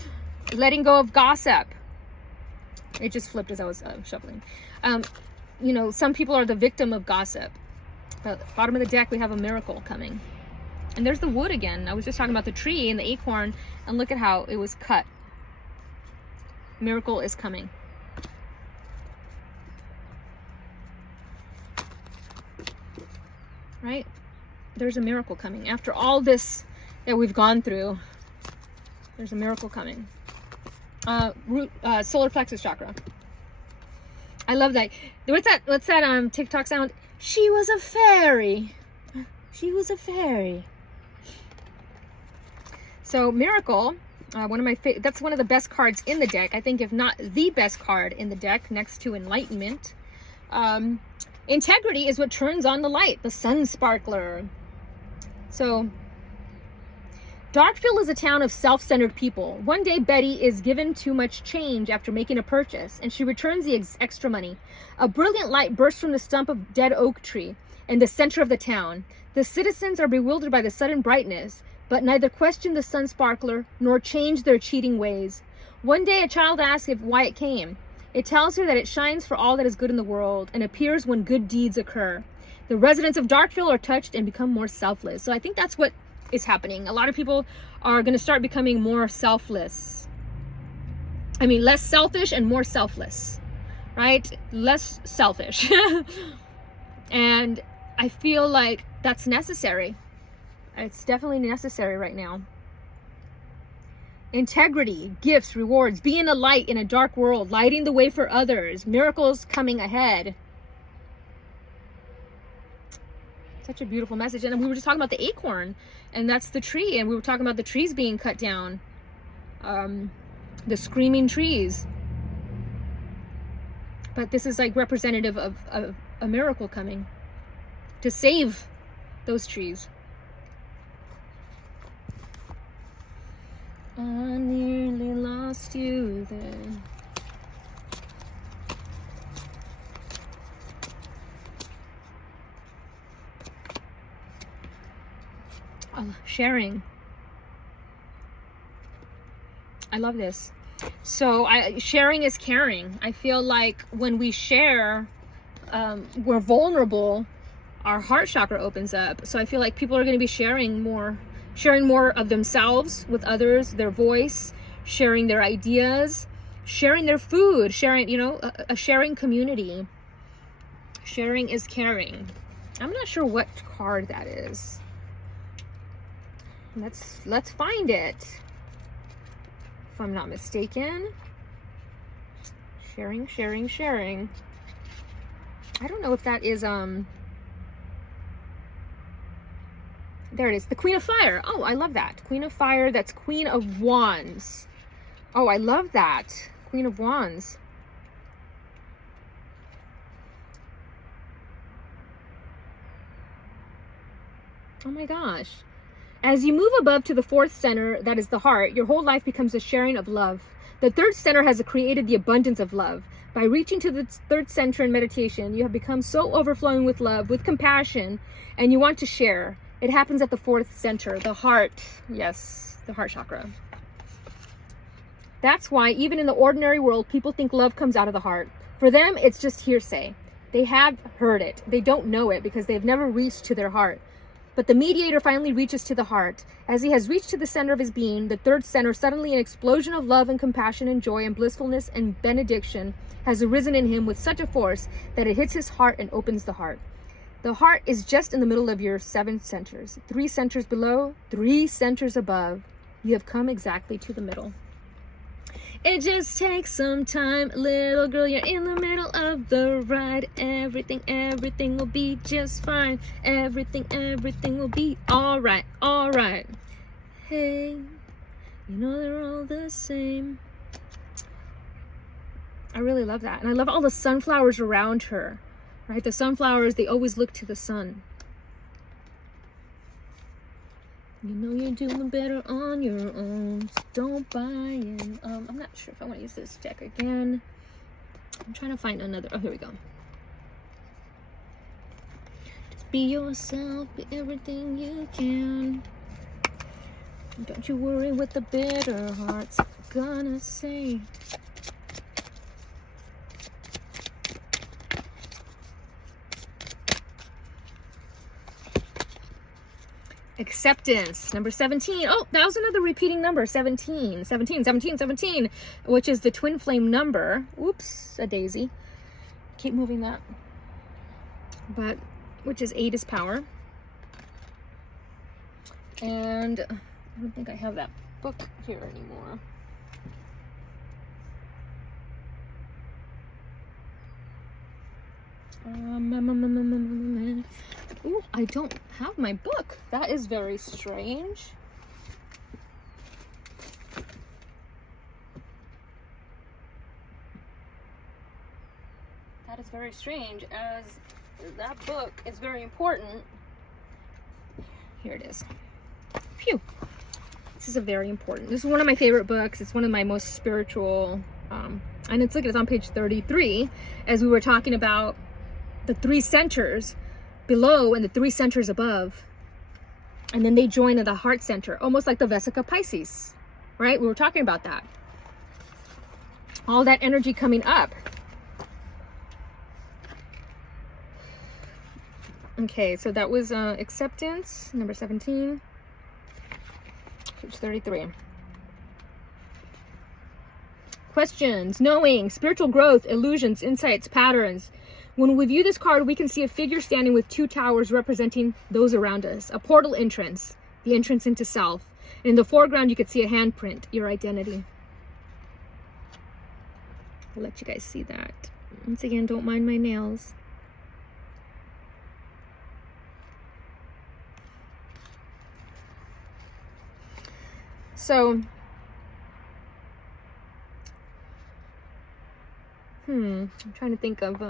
letting go of gossip. It just flipped as I was shuffling. You know, some people are the victim of gossip. At the bottom of the deck, we have a miracle coming. And there's the wood again. I was just talking about the tree and the acorn, and look at how it was cut. Miracle is coming. Right? There's a miracle coming. After all this that we've gone through, there's a miracle coming. Solar plexus chakra. I love that. What's that TikTok sound? She was a fairy. She was a fairy. So miracle, that's one of the best cards in the deck. I think if not the best card in the deck, next to enlightenment. Integrity is what turns on the light, the sun sparkler. So Darkfield is a town of self-centered people. One day, Betty is given too much change after making a purchase, and she returns the extra money. A brilliant light bursts from the stump of dead oak tree in the center of the town. The citizens are bewildered by the sudden brightness, but neither question the sun sparkler nor change their cheating ways. One day, a child asks why it came. It tells her that it shines for all that is good in the world and appears when good deeds occur. The residents of Darkfield are touched and become more selfless. So I think that's what is happening. A lot of people are going to start becoming more selfless. I mean, less selfish and more selfless, right? Less selfish. And I feel like that's necessary. It's definitely necessary right now. Integrity, gifts, rewards, being a light in a dark world, lighting the way for others, miracles coming ahead. Such a beautiful message. And we were just talking about the acorn, and that's the tree, and we were talking about the trees being cut down, the screaming trees. But this is like representative of a miracle coming to save those trees. I nearly lost you then. Sharing. I love this. So sharing is caring. I feel like when we share, we're vulnerable, our heart chakra opens up. So I feel like people are going to be sharing more of themselves with others, their voice, sharing their ideas, sharing their food, sharing, you know, a sharing community. Sharing is caring. I'm not sure what card that is. Let's find it. If I'm not mistaken. Sharing. I don't know if that is there it is. The Queen of Fire. Oh, I love that. Queen of Fire. That's Queen of Wands. Oh, I love that. Queen of Wands. Oh my gosh. As you move above to the fourth center, that is the heart, your whole life becomes a sharing of love. The third center has created the abundance of love. By reaching to the third center in meditation, you have become so overflowing with love, with compassion, and you want to share. It happens at the fourth center, the heart. Yes, the heart chakra. That's why even in the ordinary world, people think love comes out of the heart. For them, it's just hearsay. They have heard it. They don't know it because they've never reached to their heart. But the mediator finally reaches to the heart. As he has reached to the center of his being, the third center, suddenly an explosion of love and compassion and joy and blissfulness and benediction has arisen in him with such a force that it hits his heart and opens the heart. The heart is just in the middle of your 7 centers. 3 centers below, 3 centers above. You have come exactly to the middle. It just takes some time, little girl, you're in the middle of the ride. Everything will be just fine. Everything will be alright. Hey, you know they're all the same. I really love that. And I love all the sunflowers around her, right? The sunflowers, they always look to the sun. You know you're doing better on your own, so don't buy in. I'm not sure if I want to use this deck again. I'm trying to find another. Oh, here we go. Just be yourself, be everything you can. Don't you worry what the bitter heart's gonna say. Acceptance, number 17. Oh, that was another repeating number, 17, which is the twin flame number. Oops, a daisy. Keep moving that. But, which is 8 is power. And I don't think I have that book here anymore. Ooh, I don't have my book. That is very strange. That is very strange, as that book is very important. Here it is. Phew. This is a very important. This is one of my favorite books. It's one of my most spiritual, and it's on page 33, as we were talking about the 3 centers below and the 3 centers above, and then they join at the heart center, almost like the Vesica Pisces, right? We were talking about that, all that energy coming up. Okay, so that was acceptance, number 17, page 33. Questions, knowing, spiritual growth, illusions, insights, patterns. When we view this card, we can see a figure standing with 2 towers representing those around us. A portal entrance, the entrance into self. In the foreground, you could see a handprint, your identity. I'll let you guys see that. Once again, don't mind my nails. So, I'm trying to think of,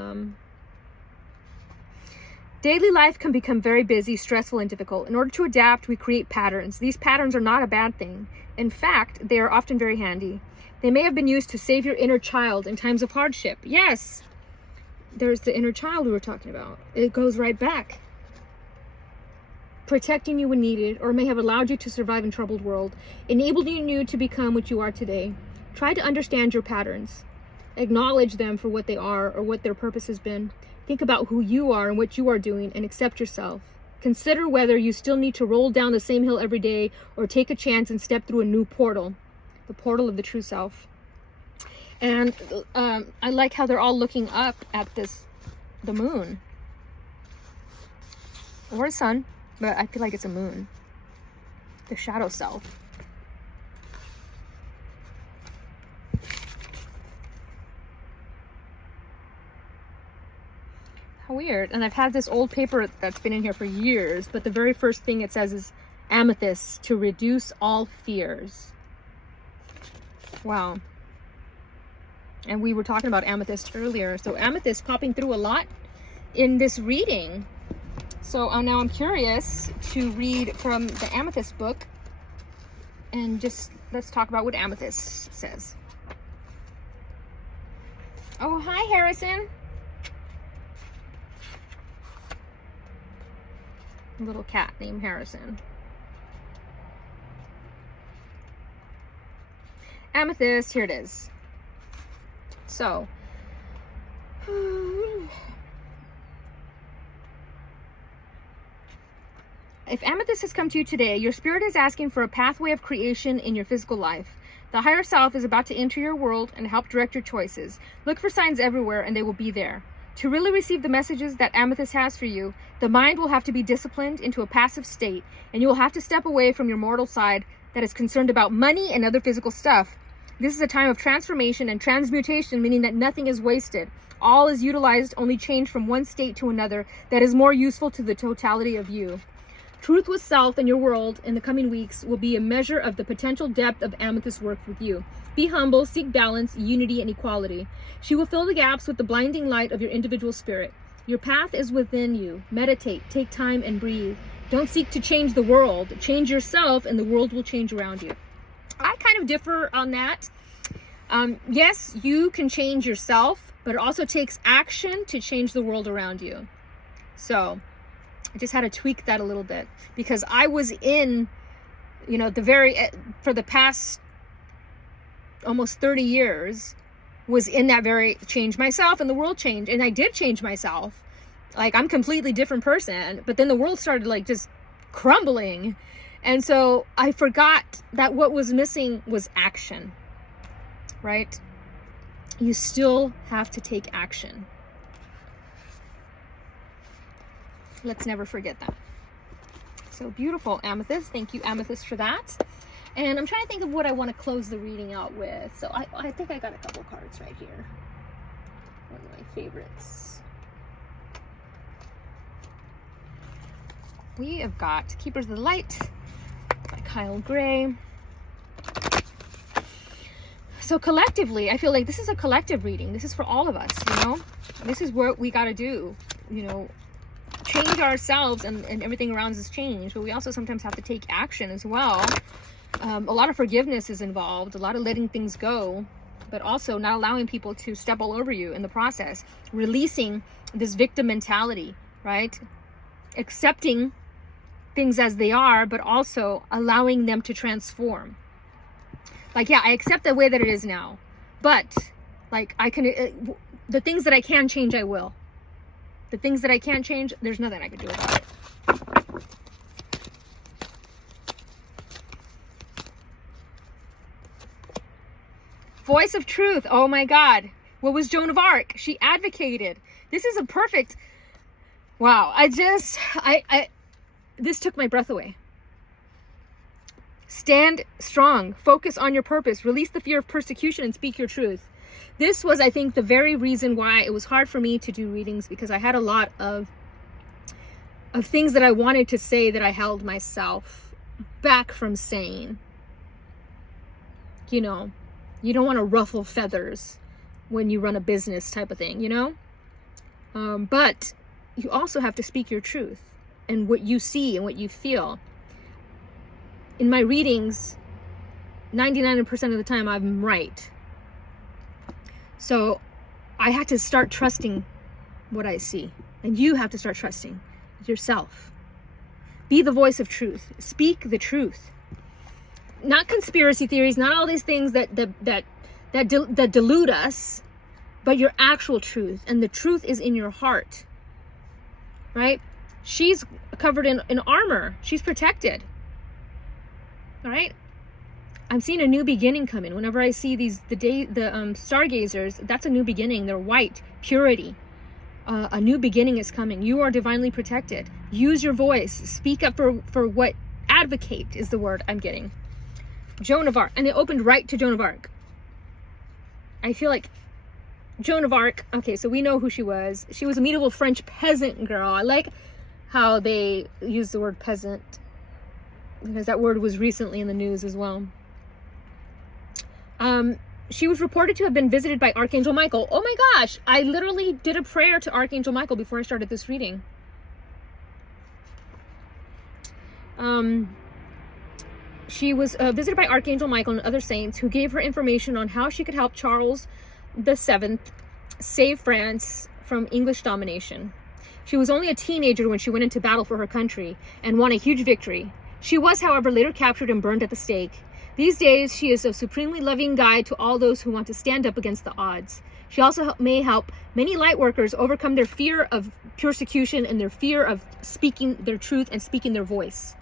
daily life can become very busy, stressful, and difficult. In order to adapt, we create patterns. These patterns are not a bad thing. In fact, they are often very handy. They may have been used to save your inner child in times of hardship. Yes, there's the inner child we were talking about. It goes right back. Protecting you when needed, or may have allowed you to survive in troubled world, enabling you to become what you are today. Try to understand your patterns. Acknowledge them for what they are or what their purpose has been. Think about who you are and what you are doing, and accept yourself. Consider whether you still need to roll down the same hill every day or take a chance and step through a new portal, the portal of the true self. And I like how they're all looking up at the moon or a sun, but I feel like it's a moon, the shadow self. How weird. And I've had this old paper that's been in here for years, but the very first thing it says is amethyst to reduce all fears. Wow. And we were talking about amethyst earlier. So amethyst popping through a lot in this reading. So now I'm curious to read from the amethyst book, and just let's talk about what amethyst says. Oh, hi, Harrison. A little cat named Harrison. Amethyst, here it is. So, if Amethyst has come to you today, your spirit is asking for a pathway of creation in your physical life. The higher self is about to enter your world and help direct your choices. Look for signs everywhere and they will be there. To really receive the messages that Amethyst has for you, the mind will have to be disciplined into a passive state, and you will have to step away from your mortal side that is concerned about money and other physical stuff. This is a time of transformation and transmutation, meaning that nothing is wasted. All is utilized, only changed from one state to another that is more useful to the totality of you. Truth with self and your world in the coming weeks will be a measure of the potential depth of Amethyst's work with you. Be humble, seek balance, unity, and equality. She will fill the gaps with the blinding light of your individual spirit. Your path is within you. Meditate, take time, and breathe. Don't seek to change the world. Change yourself, and the world will change around you. I kind of differ on that. Yes, you can change yourself, but it also takes action to change the world around you. So I just had to tweak that a little bit, because I was in, for the past almost 30 years, was in that very change myself, and the world changed, and I did change myself. Like, I'm a completely different person, but then the world started like just crumbling. And so I forgot that what was missing was action, right? You still have to take action. Let's never forget that. So beautiful, Amethyst. Thank you, Amethyst, for that. And I'm trying to think of what I want to close the reading out with. So I think I got a couple cards right here. One of my favorites. We have got Keepers of the Light by Kyle Gray. So collectively, I feel like this is a collective reading. This is for all of us, This is what we got to do, change ourselves, and everything around us change, but we also sometimes have to take action as well. A lot of forgiveness is involved, a lot of letting things go, but also not allowing people to step all over you in the process, releasing this victim mentality, right? Accepting things as they are, but also allowing them to transform. Like, yeah, I accept the way that it is now, but like the things that I can change, I will. The things that I can't change, there's nothing I can do about it. Voice of truth. Oh my God. What was Joan of Arc? She advocated. This is a perfect, wow. This took my breath away. Stand strong. Focus on your purpose. Release the fear of persecution and speak your truth. This was, I think, the very reason why it was hard for me to do readings, because I had a lot of things that I wanted to say that I held myself back from saying. You don't want to ruffle feathers when you run a business type of thing, But you also have to speak your truth and what you see and what you feel. In my readings, 99% of the time I'm right. So I had to start trusting what I see. And you have to start trusting yourself. Be the voice of truth. Speak the truth. Not conspiracy theories, not all these things that delude us, but your actual truth. And the truth is in your heart, right? She's covered in armor. She's protected. All right? I'm seeing a new beginning coming. Whenever I see the stargazers, that's a new beginning. They're white, purity. A new beginning is coming. You are divinely protected. Use your voice. Speak up for what, advocate is the word I'm getting. Joan of Arc. And it opened right to Joan of Arc. I feel like Joan of Arc, okay, so we know who she was. She was a medieval French peasant girl. I like how they use the word peasant, because that word was recently in the news as well. She was reported to have been visited by Archangel Michael. Oh my gosh, I literally did a prayer to Archangel Michael before I started this reading. She was visited by Archangel Michael and other saints who gave her information on how she could help Charles VII save France from English domination. She was only a teenager when she went into battle for her country and won a huge victory. She was, however, later captured and burned at the stake. These days, she is a supremely loving guide to all those who want to stand up against the odds. She also may help many light workers overcome their fear of persecution and their fear of speaking their truth and speaking their voice.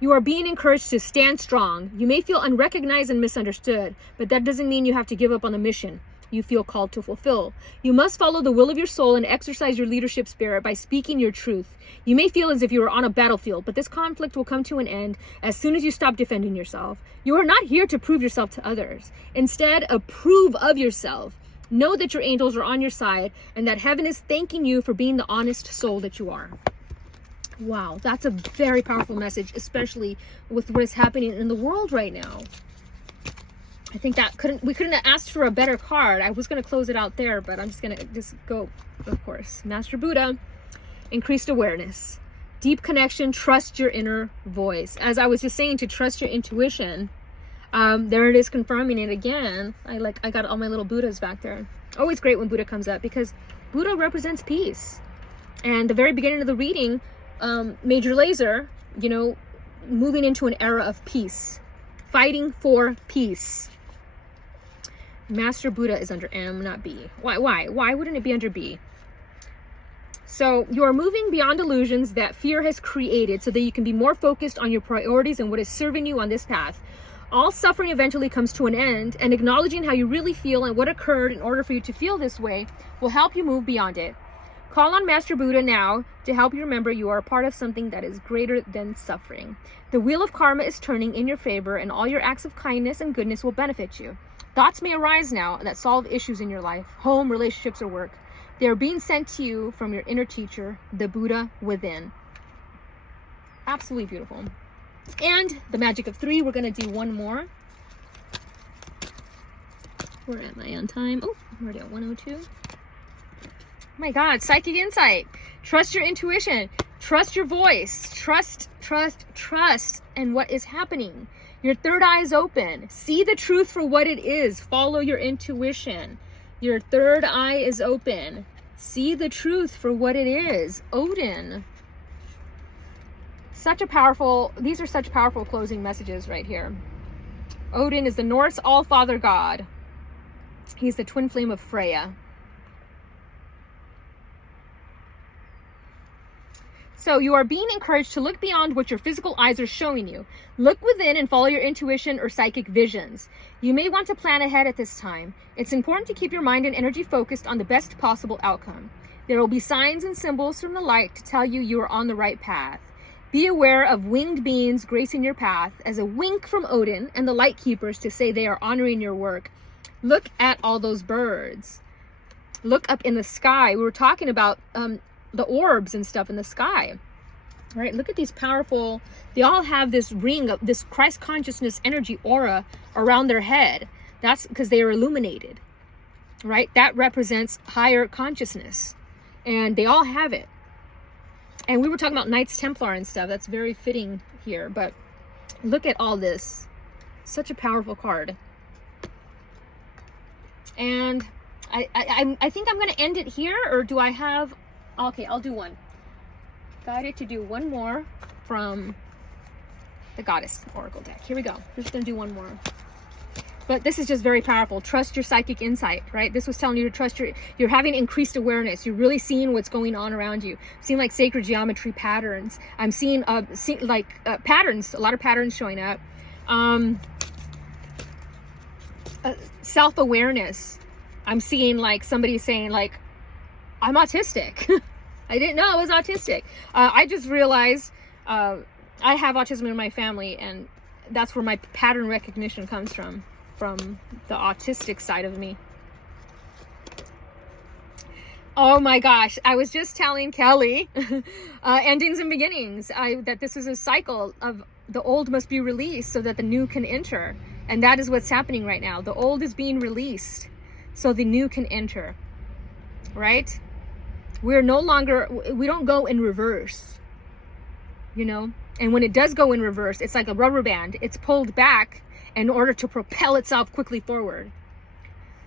You are being encouraged to stand strong. You may feel unrecognized and misunderstood, but that doesn't mean you have to give up on the mission you feel called to fulfill. You must follow the will of your soul and exercise your leadership spirit by speaking your truth. You may feel as if you are on a battlefield, but this conflict will come to an end as soon as you stop defending yourself. You are not here to prove yourself to others. Instead, approve of yourself. Know that your angels are on your side and that heaven is thanking you for being the honest soul that you are. Wow, that's a very powerful message, especially with what is happening in the world right now. I think that we couldn't have asked for a better card. I was going to close it out there, but I'm just going to go, of course. Master Buddha, increased awareness, deep connection, trust your inner voice. As I was just saying, to trust your intuition. There it is, confirming it again. I got all my little Buddhas back there. Always great when Buddha comes up because Buddha represents peace. And the very beginning of the reading, Major Lazer, moving into an era of peace, fighting for peace. Master Buddha is under M, not B. Why wouldn't it be under B? So you are moving beyond illusions that fear has created so that you can be more focused on your priorities and what is serving you on this path. All suffering eventually comes to an end, and acknowledging how you really feel and what occurred in order for you to feel this way will help you move beyond it. Call on Master Buddha now to help you remember you are a part of something that is greater than suffering. The wheel of karma is turning in your favor, and all your acts of kindness and goodness will benefit you. Thoughts may arise now that solve issues in your life, home, relationships, or work. They are being sent to you from your inner teacher, the Buddha within. Absolutely beautiful. And the magic of 3, we're going to do one more. Where am I on time? Oh, I'm already at 102. Oh my God, psychic insight. Trust your intuition. Trust your voice. Trust and what is happening. Your third eye is open. See the truth for what it is. Follow your intuition. Your third eye is open. See the truth for what it is. Odin. These are such powerful closing messages right here. Odin is the Norse all-father god. He's the twin flame of Freya. So you are being encouraged to look beyond what your physical eyes are showing you. Look within and follow your intuition or psychic visions. You may want to plan ahead at this time. It's important to keep your mind and energy focused on the best possible outcome. There will be signs and symbols from the light to tell you you are on the right path. Be aware of winged beings gracing your path as a wink from Odin and the light keepers to say they are honoring your work. Look at all those birds. Look up in the sky. We were talking about the orbs and stuff in the sky, right? Look at these powerful, they all have this ring of this Christ consciousness energy aura around their head. That's because they are illuminated, right? That represents higher consciousness, and they all have it. And we were talking about Knights Templar and stuff. That's very fitting here, but look at all this. Such a powerful card. And I think I'm going to end it here, or do I have... Okay, I'll do one. Guided to do one more from the Goddess Oracle deck. Here we go. We're just going to do one more. But this is just very powerful. Trust your psychic insight, right? This was telling you to trust you're having increased awareness. You're really seeing what's going on around you. I'm seeing like sacred geometry patterns. I'm seeing patterns, a lot of patterns showing up. Self-awareness. I'm seeing like somebody saying like, I'm autistic. I didn't know I was autistic. I just realized I have autism in my family, and that's where my pattern recognition comes from the autistic side of me. Oh my gosh, I was just telling Kelly, endings and beginnings, that this is a cycle of the old must be released so that the new can enter. And that is what's happening right now. The old is being released so the new can enter, right? We don't go in reverse, and when it does go in reverse, it's like a rubber band. It's pulled back in order to propel itself quickly forward.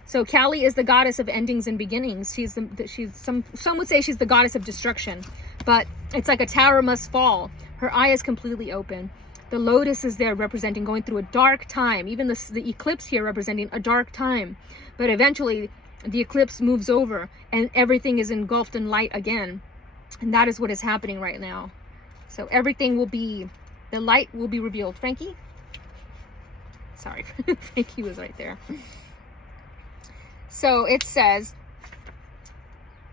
So Kali is the goddess of endings and beginnings. Some would say she's the goddess of destruction, but it's like a tower must fall. Her eye is completely open. The lotus is there representing going through a dark time. Even the eclipse here representing a dark time. But eventually the eclipse moves over and everything is engulfed in light again. And that is what is happening right now. So everything will be, the light will be revealed. Frankie? Sorry, Frankie was right there. So it says,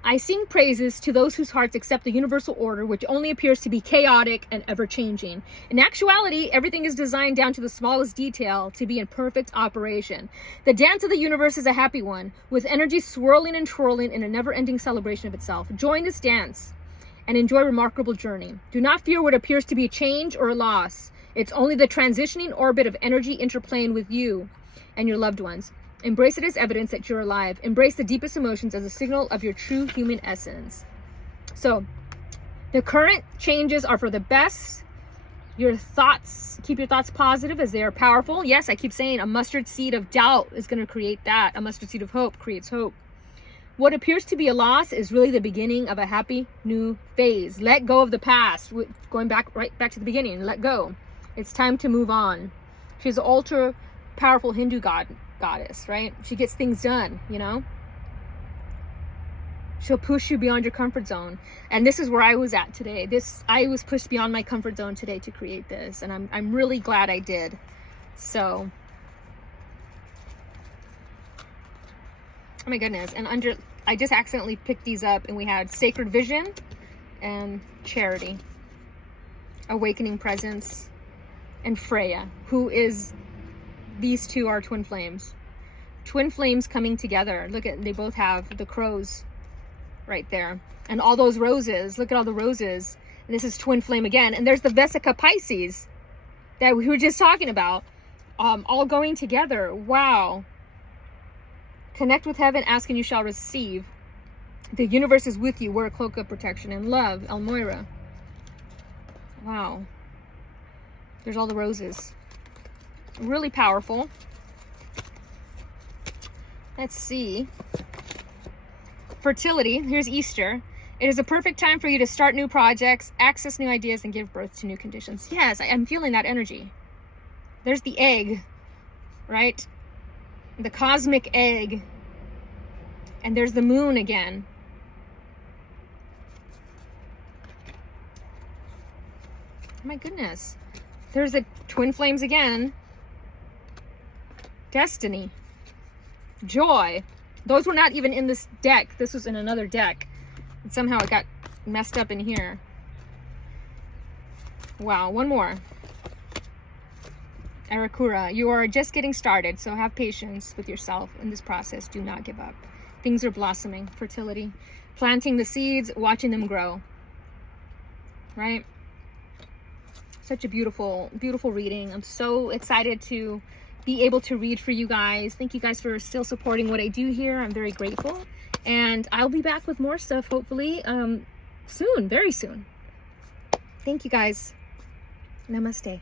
I sing praises to those whose hearts accept the universal order, which only appears to be chaotic and ever-changing. In actuality, everything is designed down to the smallest detail to be in perfect operation. The dance of the universe is a happy one, with energy swirling and twirling in a never-ending celebration of itself. Join this dance and enjoy a remarkable journey. Do not fear what appears to be a change or a loss. It's only the transitioning orbit of energy interplaying with you and your loved ones. Embrace it as evidence that you're alive. Embrace the deepest emotions as a signal of your true human essence. So, the current changes are for the best. Your thoughts, keep your thoughts positive as they are powerful. Yes, I keep saying a mustard seed of doubt is going to create that. A mustard seed of hope creates hope. What appears to be a loss is really the beginning of a happy new phase. Let go of the past. Going right back to the beginning. Let go. It's time to move on. She's an ultra powerful Hindu goddess, right? She gets things done, you know? She'll push you beyond your comfort zone. And this is where I was at today. I was pushed beyond my comfort zone today to create this. And I'm really glad I did. So, oh my goodness. And I just accidentally picked these up and we had Sacred Vision and Charity. Awakening Presence and Freya, who is, these two are twin flames. Twin flames coming together. Look at, they both have the crows right there. And all those roses. Look at all the roses. And this is twin flame again. And there's the Vesica Pisces that we were just talking about. All going together. Wow. Connect with heaven, ask and you shall receive. The universe is with you. Wear a cloak of protection and love. El Moira. Wow. There's all the roses. Really powerful. Let's see. Fertility. Here's Easter. It is a perfect time for you to start new projects, access new ideas, and give birth to new conditions. Yes, I'm feeling that energy. There's the egg, right? The cosmic egg. And there's the moon again. Oh my goodness. There's the twin flames again. Destiny. Joy. Those were not even in this deck. This was in another deck. And somehow it got messed up in here. Wow, one more. Arakura. You are just getting started, so have patience with yourself in this process. Do not give up. Things are blossoming. Fertility. Planting the seeds, watching them grow. Right? Such a beautiful, beautiful reading. I'm so excited to be able to read for you guys. Thank you guys for still supporting what I do here. I'm very grateful. And I'll be back with more stuff, hopefully, soon, very soon. Thank you guys. Namaste.